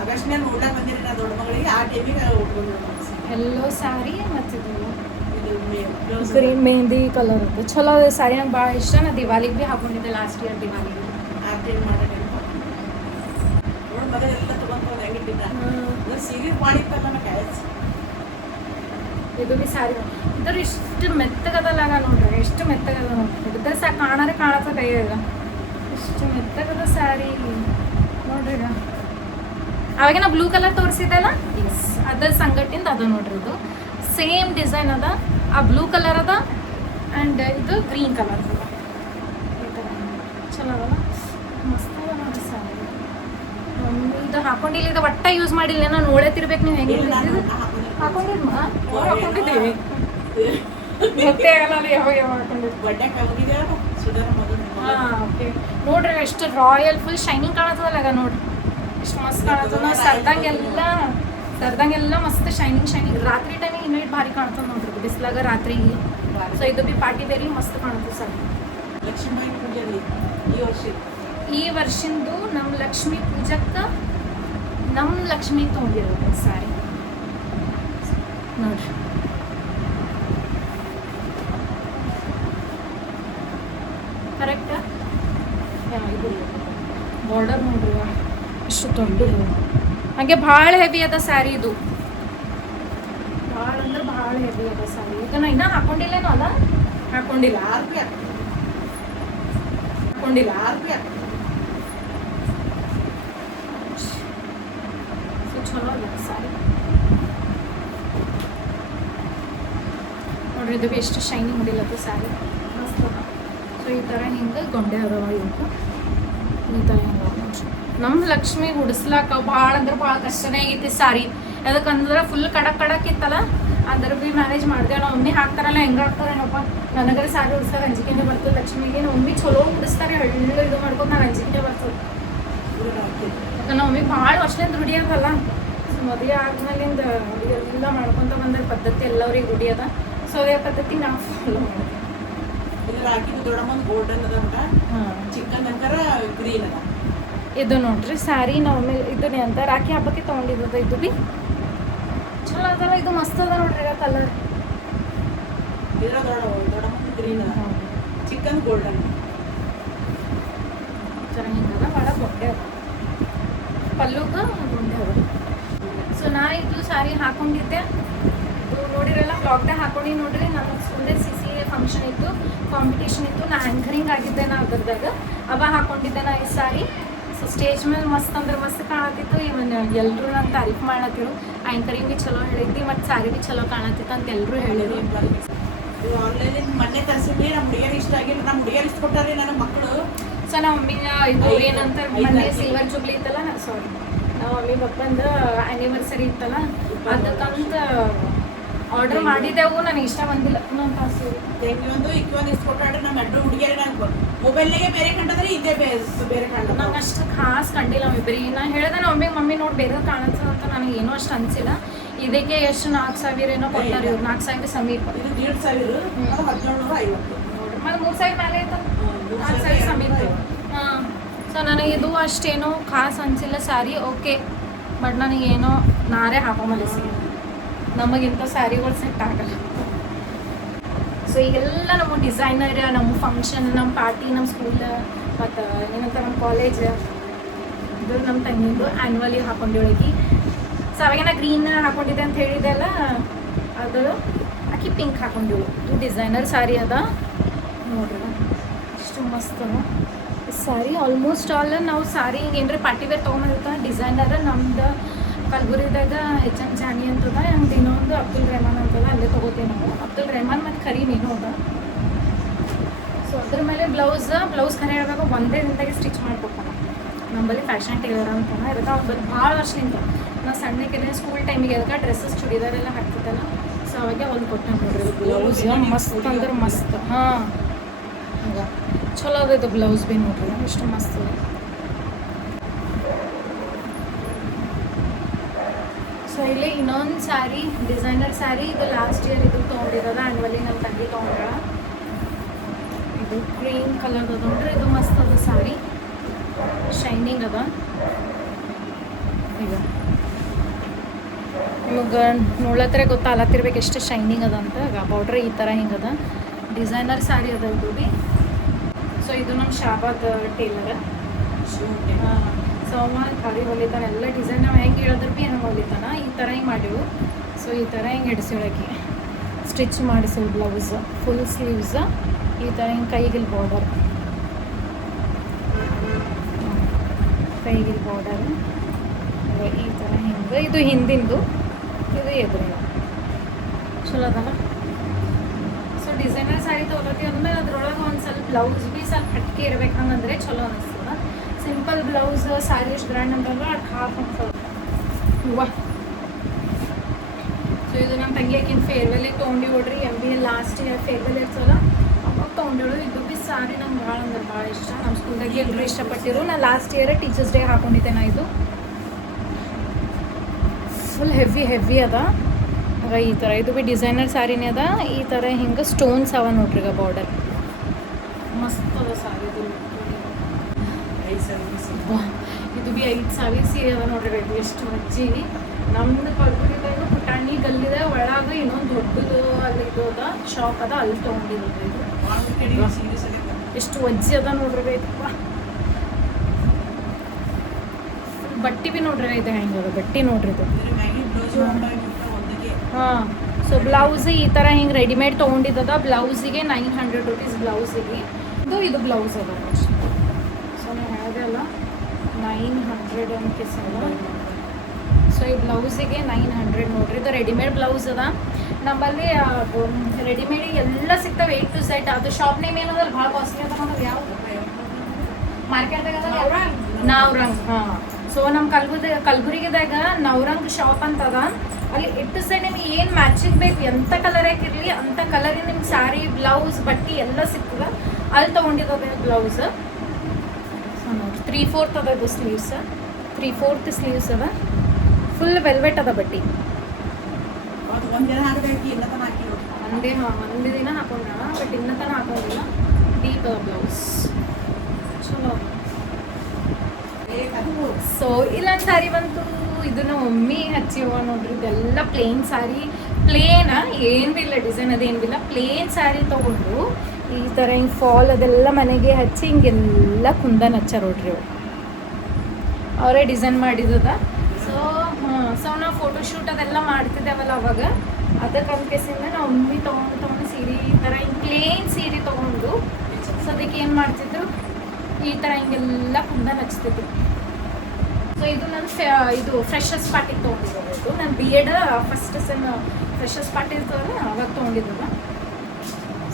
ಆಗಸ್ಟ್ನಾಗ ನೋಡ್ಲಾಕ್ ಬಂದಿರಿ ನಾ ದೊಡ್ಡ ಮಗಳಿಗೆ. ಆ ಟೈಮಿಗೆ ಉಟ್ಕೊಂಡು ಎಲ್ಲೋ ಸ್ಯಾರಿ ಮತ್ತು ಇದು ಗ್ರೀನ್ ಮೆಹಂದಿ ಕಲರ್ ಅದು ಚಲೋ ಅದ ಸ್ಯಾರಿ. ನಂಗೆ ಭಾಳ ಇಷ್ಟ. ನಾ ದಿವಾಲಿಗೆ ಭೀ ಹಾಕೊಂಡಿದ್ದೆ ಲಾಸ್ಟ್ ಇಯರ್ ದಿವಾಲಿಗೆ. ಆ ಟೈಮ್ ಮಾಡೋಣ ನೋಡಿ ಮಗ ಎಲ್ಲ ತೊಗೊಂಡು ಹೆಂಗಿಟ್ಟಿದ್ದ ಸೀರೆ ಮಾಡಿತ್ತಲ್ಲ ನಾ ಕಾಯಸ್. ಇದು ಭೀ ಸ್ಯಾರಿ ಇದ್ರ ಇಷ್ಟು ಮೆತ್ತಗದಲ್ಲ ನೋಡ್ರಿ, ಎಷ್ಟು ಮೆತ್ತಗದ ನೋಡ್ರಿ. ಹಿಡಿದ್ರೆ ಸಾಕು ಕಾಣಾರೆ ಕಾಣತ್ತ ಕೈಯಾಗ. ಇಷ್ಟು ಮೆತ್ತಗದ ಸ್ಯಾರಿ ನೋಡ್ರಿ. ಈಗ ಅವಾಗ ನಾ ಬ್ಲೂ ಕಲರ್ ತೋರಿಸಿದ್ದೆಲ್ಲ, ಎಸ್ ಅದ ಸಂಗಟ್ಟಿಂದ ಅದು ನೋಡ್ರಿ. ಇದು ಸೇಮ್ ಡಿಸೈನ್ ಅದ. ಆ ಬ್ಲೂ ಕಲರ್ ಅದ ಆ್ಯಂಡ್ ಇದು ಗ್ರೀನ್ ಕಲರ್ ಅದ. ಈ ಥರ ಚಲೋ ಅದಲ್ಲ, ಮಸ್ತ್ ಅದ ನೋಡ್ರಿ ಸ್ಯಾರಿ. ಇದು ಹಾಕೊಂಡಿಲ್ಲ, ಇದು ಒಟ್ಟ ಯೂಸ್ ಮಾಡಿಲ್ಲ. ನಾನು ನೋಡೇತಿರ್ಬೇಕು ನೀವು ಹೆಂಗೆ ಹಾಕೊಂಡಿದ್ಮ ಹಾಕೊಂಡಿದ್ದೀವಿ. ಗೊತ್ತೇ ಆಗಲ್ಲ ಯಾವಾಗ ಯಾವಾಗ ಹಾಕೊಂಡಿದ್ವಿ. ಹಾಂ ಓಕೆ ನೋಡ್ರಿ ಎಷ್ಟು ರಾಯಲ್ ಫುಲ್ ಶೈನಿಂಗ್ ಕಾಣತ್ತದಲ್ಲ ಆಗ ನೋಡ್ರಿ. ಎಷ್ಟು ಮಸ್ತ್ ಕಾಣತ್ತದ. ಸರ್ದಂಗೆಲ್ಲ ಮಸ್ತ್ ಶೈನಿಂಗ್. ರಾತ್ರಿ ಟೈಮಿಗೆ ಇನ್ನೂ ಭಾರಿ ಕಾಣ್ತದೆ ನೋಡ್ರಿ ಬಿಸಿಲಾಗ ರಾತ್ರಿಗೆ. ಸೊ ಇದು ಬಿ ಪಾರ್ಟಿ ವೇರಿ ಮಸ್ತ್ ಕಾಣುತ್ತೆ ಸರ್. ಲಕ್ಷ್ಮೀ ಪೂಜೆ ಈ ವರ್ಷಿಂದು ನಮ್ಮ ಲಕ್ಷ್ಮೀ ಪೂಜಕ್ಕೆ ನಮ್ಮ ಲಕ್ಷ್ಮಿ ತೊಗೊಂಡಿರೋದು ಸ್ಯಾರಿ ನೋಡ್ರಿ. ಕರೆಕ್ಟಾ? ಇದು ಬಾರ್ಡರ್ ನೋಡ್ರಿ ಎಷ್ಟು ದೊಡ್ಡದು. ಹಾಗೆ ಭಾಳ ಹೆವಿ ಅದ ಸ್ಯಾರಿ. ಇದು ಭಾಳ ಅಂದ್ರೆ ಭಾಳ ಹೆವಿ ಅದ ಸ್ಯಾರಿ. ಈಗ ನಾ ಇನ್ನೂ ಹಾಕೊಂಡಿಲ್ಲೇನೋ ಅಲ್ಲ, ಹಾಕೊಂಡಿಲ್ಲ. ಸೊ ಚಲೋ ಅದ ಸ್ಯಾರಿ ನೋಡ್ರಿ. ಇದು ಭೀ ಎಷ್ಟು ಶೈನಿಂಗ್ ಹೊಡಿಲತ್ತು ಸ್ಯಾರಿ, ಮಸ್ತ್ ಅದ. ಸೊ ಈ ಥರ ಹಿಂಗೆ ಗೊಂಡೆ ಅದಾವ ಇವತ್ತು. ಈ ಥರ ಹಿಂಗೆ ನೋಡ್ರಿ. ನಮ್ಮ ಲಕ್ಷ್ಮಿಗೆ ಉಡಿಸ್ಲಾಕ ಭಾಳ ಅಂದ್ರೆ ಭಾಳ ಕಷ್ಟನೇ ಆಗೈತಿ ಸ್ಯಾರಿ. ಯಾಕಂದ್ರೆ ಫುಲ್ ಕಡಕ್ ಇತ್ತಲ್ಲ, ಅದ್ರ ಭೀ ಮ್ಯಾನೇಜ್ ಮಾಡಿದೆ. ನಾವು ಒಮ್ಮೆ ಹಾಕ್ತಾರಲ್ಲ ಹೆಂಗೆ ಹಾಕ್ತಾರೇನಪ್ಪ. ನನಗರೆ ಸ್ಯಾರಿ ಉಡ್ಸೋಕೆ ಅಂಜಿಕೆನೇ ಬರ್ತದೆ. ಲಕ್ಷ್ಮಿಗೆ ಒಮ್ಮೆ ಚಲೋ ಉಡಿಸ್ತಾರೆ, ಹಳ್ಳಿ ಇದು ಮಾಡ್ಕೊಂಡು ನಾನು ಅಂಜಿಕೆ ಬರ್ತದೆ. ಯಾಕಂದ್ರೆ ಒಮ್ಮೆ ಭಾಳ ವರ್ಷದಿಂದ ರೂಢಿ ಅದಲ್ಲ. ಸೊ ಮದುವೆ ಆದ್ಮೇಲಿಂದ ಎಲ್ಲ ಮಾಡ್ಕೊತ ಬಂದ ಪದ್ಧತಿ ಎಲ್ಲರಿಗೆ ರೂಢಿ ಅದ. ಸೊ ಅದೇ ಪದ್ಧತಿ ನಾವು ಫಾಲೋ ಮಾಡ್ತೀವಿ. ಇದ್ರ ಹಾಕಿದ್ದು ದೊಡ್ಡಮ್ಮಂದು ಗೋಲ್ಡನ್ ಅದ ಊಟ, ಚಿಕನ್ ಅಂಕರ ಗ್ರೀನ್ ಅದ. ಇದು ನೋಡ್ರಿ ಸ್ಯಾರಿ ನಾವು ಒಮ್ಮೆ ಇದನ್ನೇ ಅಂತ ರಾಖಿ ಹಬ್ಬಕ್ಕೆ ತೊಗೊಂಡಿರೋದು. ಇದು ಭೀ ಚಲೋ ಅದಲ್ಲ. ಇದು ಮಸ್ತ್ ಅದ ನೋಡ್ರಿ ಕಲರ್. ಇದ್ರ ದೊಡ್ಡಮ್ಮಂದು ಗ್ರೀನ್ ಅದ, ಚಿಕನ್ ಗೋಲ್ಡನ್ ಚೆನ್ನಾಗಿಂದಲ್ಲ. ಭಾಳ ಗೊಂಡೆ ಅದ, ಪಲ್ಲುಗೆ ಗೊಂಡೆ ಅದ. ಸೊ ನಾ ಇದು ಸ್ಯಾರಿ ಹಾಕೊಂಡಿದ್ದೆ. ಇದು ನೋಡಿರಲ್ಲ ಬ್ಲಾಗ್ದಾಗ ಹಾಕೊಂಡು ನೋಡ್ರಿ. ನನ್ನ ಸ್ಕೂಲ್ದೇ CCA ಫಂಕ್ಷನ್ ಇತ್ತು, ಕಾಂಪಿಟೇಷನ್ ಇತ್ತು. ನಾ ಆ್ಯಂಕರಿಂಗ್ ಆಗಿದ್ದೆ. ನಾ ಅದ್ರದಾಗ ಹಾಕೊಂಡಿದ್ದೆ ನಾ ಈ ಸ್ಯಾರಿ. ಸೊ ಸ್ಟೇಜ್ ಮೇಲೆ ಮಸ್ತ್ ಅಂದ್ರೆ ಮಸ್ತ್ ಕಾಣತ್ತಿತ್ತು. ಇವನ್ ಎಲ್ಲರೂ ನಂಗೆ ತಾರೀಫ್ ಮಾಡತ್ತಿರು. ಆ್ಯಂಕರಿಂಗ್ ಭೀ ಚಲೋ ಹೇಳಿದ್ದಿ ಮತ್ತು ಸ್ಯಾರಿ ಭೀ ಚಲೋ ಕಾಣತ್ತಿತ್ತು ಅಂತ ಎಲ್ಲರೂ ಹೇಳಿದ್ರು. ಇದು ಆನ್ಲೈನ್ ಮೊನ್ನೆ ತರಿಸಿದ್ವಿ. ನಮ್ಮ ಹುಡುಗಿಯರು ಇಷ್ಟ ಆಗಿಲ್ಲ. ನಮ್ಮ ಹುಡುಗಿಯರು ಇಷ್ಟ ಕೊಟ್ಟಾರೆ ನನ್ನ ಮಕ್ಕಳು. ಸೊ ನಮ್ಮ ಮಮ್ಮಿನ ಇದು ಏನಂತ ಮೊನ್ನೆ ಸಿಲ್ವರ್ ಜುಬ್ಲಿ ಇತ್ತಲ್ಲ, ಸಾರಿ ನಮ್ಮ ಮಮ್ಮಿ ಪಪ್ಪಂದ ಆ್ಯನಿವರ್ಸರಿ ಇತ್ತಲ್ಲ, ಅದಕ್ಕಂತ ಆರ್ಡರ್ ಮಾಡಿದೆವು. ನನಗೆ ಇಷ್ಟ ಬಂದಿಲ್ಲ. ನಾನು ಕಾಸು ಒಂದು ಇಷ್ಟ ಕೊಟ್ಟಾಡ್ರೆ ನಮ್ಮ ಎಡ್ರು ಹುಡುಗಿಯರು ನಂಗೆ ಮೊಬೈಲ್ನಾಗೆ ಬೇರೆ ಕಂಡದ್ರೆ ಇದೇ ಬೇರೆ ಕಂಡ. ನಂಗೆ ಅಷ್ಟು ಖಾಸ್ ಕಂಡಿಲ್ಲ ಒಬ್ರಿ. ನಾನು ಹೇಳಿದೆ ನಮ್ಮ ಮಮ್ಮಿ ನೋಡಿ ಬೇರೆ ಕಾಣುತ್ತದೆ ಅಂತ ನನಗೆ ಏನೂ ಅಷ್ಟು ಅನಿಸಿಲ್ಲ. ಇದಕ್ಕೆ ಎಷ್ಟು 4,000 ಏನೋ ಕೊಡ್ತಾರೆ ಇವ್ರು. 4,000 ಸಮೀಪ. ಇದು 1,500, 1,750 ನೋಡ್ರಿ. ಮತ್ತು 3,000 ಮೇಲೆ ಆಯ್ತು, 4,000 ಸಮೀಪ. ಹಾಂ. ಸೊ ನನಗಿದು ಅಷ್ಟೇನೋ ಖಾಸ್ ಅನಿಸಿಲ್ಲ ಸ್ಯಾರಿ. ಓಕೆ, ಬಟ್ ನನಗೇನೋ ನಾರೇ ಹಾಕೊಂಬಲಿಸಿ ನಮಗಿಂಥ ಸ್ಯಾರಿಗಳು ಸೆಟ್ ಆಗಲ್ಲ. ಸೊ ಈಗೆಲ್ಲ ನಮ್ಮ ಡಿಸೈನರ್, ನಮ್ಮ ಫಂಕ್ಷನ್, ನಮ್ಮ ಪಾರ್ಟಿ, ನಮ್ಮ ಸ್ಕೂಲ್ ಮತ್ತು ಏನಂತ ನಮ್ಮ ಕಾಲೇಜ್, ಇದು ನಮ್ಮ ತಂಗಿಂದು ಆ್ಯನ್ಯುವಲಿ ಹಾಕೊಂಡಿಳಗಿ. ಸೊ ಅವಾಗ ನಾ ಗ್ರೀನ್ ಹಾಕೊಂಡಿದ್ದೆ ಅಂತ ಹೇಳಿದೆ ಅಲ್ಲ, ಅದು ಆಕಿ ಪಿಂಕ್ ಹಾಕೊಂಡಿಳು. ಇದು ಡಿಸೈನರ್ ಸ್ಯಾರಿ ಅದ ನೋಡ್ರಿ. ಇಷ್ಟು ಮಸ್ತ್ ಅದ ಸ್ಯಾರಿ. ಆಲ್ಮೋಸ್ಟ್ ಆಲ್ ನಾವು ಸ್ಯಾರಿ ಏನ್ರಿ ಪಾರ್ಟಿ ವೇರ್ ತೊಗೊಂಡಿರ್ತಾವೆ. ಡಿಸೈನರ್ ನಮ್ದು ಕಲ್ಬುರ್ಗಿದಾಗ HM ಜಾನಿ ಅಂತದ, ನಮ್ದು ಇನ್ನೊಂದು ಅಬ್ದುಲ್ ರೆಹಮಾನ್ ಅಂತದ, ಅಲ್ಲೇ ತೊಗೋತೀವಿ ನಾವು. ಅಬ್ದುಲ್ ರೆಹಮಾನ್ ಮತ್ತು ಕರೀಮ್ ಏನೋ ಅದ. ಸೊ ಅದ್ರ ಮೇಲೆ ಬ್ಲೌಸ್ ಖರೆ ಹೇಳ್ಬೇಕು ಒಂದೇ ದಿನದಾಗೆ ಸ್ಟಿಚ್ ಮಾಡ್ಕೊಡ್ತಾನೆ. ನಮ್ಮಲ್ಲಿ ಫ್ಯಾಷನ್ ಟೇಲರ್ ಅಂತಾನೆ. ಅದಕ್ಕೆ ಅವ್ರು ಭಾಳ ವರ್ಷದಿಂದ ನಾವು ಸಣ್ಣಕ್ಕಿದ್ರೆ ಸ್ಕೂಲ್ ಟೈಮಿಗೆ ಅದಕ್ಕೆ ಡ್ರೆಸ್ಸಸ್ ಚೂಡಿದಾರೆಲ್ಲ ಹಾಕ್ತಿದ್ದಲ್ಲ. ಸೊ ಅವಾಗ ಒಂದು ಕೊಟ್ಟೆ ನೋಡ್ರಿ ಬ್ಲೌಸ್. ಮಸ್ತ್ ಅಂದ್ರೆ ಮಸ್ತ್. ಹಾಂ ಹಂಗೆ ಚಲೋ ಅದ ಇದು ಬ್ಲೌಸ್ ಭೀ ನೋಡ್ರಿ ಎಷ್ಟು ಮಸ್ತ್ ಅದ. ಸೊ ಇಲ್ಲಿ ಇನ್ನೊಂದು ಸ್ಯಾರಿ ಡಿಸೈನರ್ ಸ್ಯಾರಿ, ಇದು ಲಾಸ್ಟ್ ಇಯರ್ ಇದು ತೊಗೊಂಡಿರೋದ ಆ್ಯನ್ವಲಿ ನಮ್ಮ ತಂಗಿ ತೊಗೊಂಡ್ರ. ಇದು ಕ್ರೀಮ್ ಕಲರ್ ಅದ ನೋಡ್ರಿ, ಇದು ಮಸ್ತ್ ಅದ ಸ್ಯಾರಿ, ಶೈನಿಂಗ್ ಅದ. ಈಗ ನಿಮಗೆ ನೋಡ್ಲತ್ತರ ಗೊತ್ತಾಗತ್ತಿರ್ಬೇಕು ಎಷ್ಟು ಶೈನಿಂಗ್ ಅದ ಅಂತ. ಈಗ ಬಾರ್ಡ್ರ್ ಈ ಥರ ಹಿಂಗದ, ಡಿಸೈನರ್ ಸ್ಯಾರಿ ಅದ ಇದು ಭೀ. ಸೊ ಇದು ನಮ್ಮ ಶಾಬಾದ್ ಟೇಲರ್. ಸೊ ಅವ ಖಾಲಿ ಹೊಲಿತಾನೆ, ಎಲ್ಲ ಡಿಸೈನ್ ನಾವು ಹೆಂಗೆ ಹೇಳಿದ್ರು ಭೀ ಹೆಂಗೆ ಹೊಲಿತಾನ. ಈ ಥರ ಹಿಂಗೆ ಮಾಡಿವು. ಸೊ ಈ ಥರ ಹಿಂಗೆ ಹಿಡಿಸಿಳಕಿ ಸ್ಟಿಚ್ ಮಾಡಿಸಿವು ಬ್ಲೌಸ್ ಫುಲ್ ಸ್ಲೀವ್ಸ್. ಈ ಥರ ಹಿಂಗೆ ಕೈಗಿಲ್ ಬಾರ್ಡರ್, ಕೈಗಿಲ್ ಬಾರ್ಡರ್ ಈ ಥರ ಹಿಂಗೆ. ಇದು ಹಿಂದಿಂದು, ಇದು ಎದುರಿನ. ಚಲೋ ಅದಲ್ಲ. ಸೊ ಡಿಸೈನರ್ ಸ್ಯಾರಿ ತೊಗೊಳತ್ತೀವಿ ಅಂದಮೇಲೆ ಅದ್ರೊಳಗೆ ಒಂದು ಸ್ವಲ್ಪ ಬ್ಲೌಸ್ ಭೀ ಸ್ವಲ್ಪ ಹಟ್ಕೆ ಇರ್ಬೇಕು, ಹಂಗಂದ್ರೆ ಚಲೋ ಅನಿಸ್ತದ. ಸಿಂಪಲ್ ಬ್ಲೌಸ್ ಸ್ಯಾರಿ ಎಷ್ಟು ಗ್ರ್ಯಾಂಡ್ ಅಂತಂದ್ರೆ ಅದು ಹಾಫ್ ಅನ್ಸೋದು ಹೂವ. ಸೊ ಇದು ನಮ್ಮ ತಂಗಿ ಆಕಿನ ಫೇರ್ವೆಲ್ಲಿಗೆ ತೊಗೊಂಡು ನೋಡ್ರಿ, MBA ಲಾಸ್ಟ್ ಇಯರ್ ಫೇರ್ವೆಲ್ ಇರ್ತಲ್ಲ ಅವಾಗ ತೊಗೊಂಡಿಳು. ಇದು ಭೀ ಸ್ಯಾರಿ ನಂಗೆ ಭಾಳ ಅಂದ್ರೆ ಭಾಳ ಇಷ್ಟ. ನಮ್ಮ ಸ್ಕೂಲ್ದಾಗೆ ಎಲ್ಲರೂ ಇಷ್ಟಪಟ್ಟಿರು. ನಾನು ಲಾಸ್ಟ್ ಇಯರ್ ಟೀಚರ್ಸ್ ಡೇ ಹಾಕೊಂಡಿದ್ದೆ ನಾ. ಇದು ಫುಲ್ ಹೆವಿ ಅದ. ಆಗ ಈ ಥರ ಇದು ಭೀ ಡಿಸೈನರ್ ಸ್ಯಾರಿನೇ ಅದ. ಈ ಥರ ಹಿಂಗೆ ಸ್ಟೋನ್ಸ್ ಅವ ನೋಡ್ರಿ ಈಗ ಬಾರ್ಡರ್. ಮಸ್ತ್ ಅದ ಸ್ಯಾರಿ ಇದು. ಇದು ಭೀ 5,000 ಸೀರೆ ಅದ ನೋಡ್ರಿ. ಇದು ಎಷ್ಟು ಅಜ್ಜಿ ನಮ್ದು ಕಲ್ಬುರ್ಗಿದಾಗ ಪುಟಾಣಿ ಗಲ್ಲಿದೆ ಒಳಗೆ ಇನ್ನೊಂದು ದೊಡ್ಡದು ಅಲ್ಲಿ ಇದು ಅದ ಶಾಪ್ ಅದ, ಅಲ್ಲಿ ತೊಗೊಂಡಿರೋದು. ಇದು ಎಷ್ಟು ಅಜ್ಜಿ ಅದ ನೋಡ್ರಿ ಬೇಕಪ್ಪ. ಬಟ್ಟೆ ಭೀ ನೋಡ್ರಿ ಇದು ಹೆಂಗದ ಬಟ್ಟೆ ನೋಡ್ರಿ ಇದು. ಹಾಂ ಸೊ ಬ್ಲೌಸ್ ಈ ಥರ ಹಿಂಗೆ ರೆಡಿಮೇಡ್ ತೊಗೊಂಡಿದ್ದದ. ಬ್ಲೌಸಿಗೆ 900 ರೂಪೀಸ್ ಬ್ಲೌಸಿಗೆ. ಇದು ಬ್ಲೌಸ್ ಅದ ಅಷ್ಟೇ. ಸೊ ನಾನು ಹೇಳಿದೆ ಅಲ್ಲ 900 ರೂಪೀಸ್ ಅದ. ಸೊ ಈ ಬ್ಲೌಸಿಗೆ 900 ನೋಡ್ರಿ. ಇದು ರೆಡಿಮೇಡ್ ಬ್ಲೌಸ್ ಅದ. ನಮ್ಮಲ್ಲಿ ರೆಡಿಮೇಡ್ ಎಲ್ಲ ಸಿಗ್ತವೆ A to Z. ಅದು ಶಾಪ್ ನೇಮ್ ಏನದಲ್ಲ ಭಾಳ ಕಾಸ್ಟ್ಲಿ ಅದ. ನಮಗೆ ಯಾವುದು ಮಾರ್ಕೆಟ್ದಾಗ ಅದಲ್ಲ ನವರಂಗ್. ಹಾಂ ಸೊ ನಮ್ಮ ಕಲಬುರ್ಗಿದಾಗ ನವರಂಗ್ ಶಾಪ್ ಅಂತದ. ಅಲ್ಲಿ A to Z ನಿಮ್ಗೆ ಏನು ಮ್ಯಾಚಿಂಗ್ ಬೇಕು, ಎಂಥ ಕಲರ್ ಹಾಕಿರಲಿ ಅಂಥ ಕಲರಿಗೆ ನಿಮ್ಗೆ ಸ್ಯಾರಿ ಬ್ಲೌಸ್ ಬಟ್ಟೆ ಎಲ್ಲ ಸಿಗ್ತದ. ಅಲ್ಲಿ ತೊಗೊಂಡಿದ್ದದ ಬ್ಲೌಸ್. ಸೊ ನೋಡ್ರಿ 3/4 ಅದ ಇದು ಸ್ಲೀವ್ಸ್. 3/4 ಸ್ಲೀವ್ಸ್ ಅದ. ಫುಲ್ ವೆಲ್ವೆಟ್ ಅದ ಬಟ್ಟೆ. ಒಂದೇ ದಿನ ಹಾಕೊಂಡ, ಬಟ್ ಇನ್ನೂ ತನಕ ಹಾಕೊಂಡಿಲ್ಲ. ಡೀಪ್ ಅದ ಬ್ಲೌಸ್, ಚಲೋ. ಸೊ ಇಲ್ಲೊಂದು ಸ್ಯಾರಿ ಬಂತು. ಇದನ್ನ ಒಮ್ಮೆ ಹಚ್ಚಿವ ನೋಡ್ರಿ. ಇದೆಲ್ಲ ಪ್ಲೇನ್ ಸ್ಯಾರಿ, ಪ್ಲೇನ್ ಏನು ಬಿ ಇಲ್ಲ, ಡಿಸೈನ್ ಅದೇನು ಬಿ ಇಲ್ಲ. ಪ್ಲೇನ್ ಸ್ಯಾರಿ ತೊಗೊಂಡು ಈ ಥರ ಹಿಂಗೆ ಫಾಲ್ ಅದೆಲ್ಲ ಮನೆಗೆ ಹಚ್ಚಿ ಹಿಂಗೆಲ್ಲ ಕುಂದನ್ ಹಚ್ಚಾರ ನೋಡ್ರಿ. ಅವರೇ ಡಿಸೈನ್ ಮಾಡಿದ್ದದ. ಸೊ ನಾವು ಫೋಟೋಶೂಟ್ ಅದೆಲ್ಲ ಮಾಡ್ತಿದ್ದೇವಲ್ಲ ಅವಾಗ, ಅದಕ್ಕೆ ಅಂದ್ಕೇಸಿಂದ ನಾವು ಒಮ್ಮೆ ತೊಗೊಂಡು ಸೀರೆ ಈ ಥರ ಹಿಂಗೆ ಪ್ಲೇನ್ ಸೀರೆ ತೊಗೊಂಡು ಸೊ ಅದಕ್ಕೆ ಏನು ಮಾಡ್ತಿದ್ರು, ಈ ಥರ ಹಿಂಗೆಲ್ಲ ಕುಂದನ್ ಹಚ್ತಿದ್ರು. ಸೊ ಇದು ನನ್ನ ಇದು ಫ್ರೆಶರ್ಸ್ ಪಾರ್ಟಿಗೆ ತೊಗೊಂಡಿರೋದು. ಇದು ನಾನು B.Ed first sem freshers party ಇರ್ತದಲ್ಲ ಅವಾಗ ತೊಗೊಂಡಿದ್ದದ.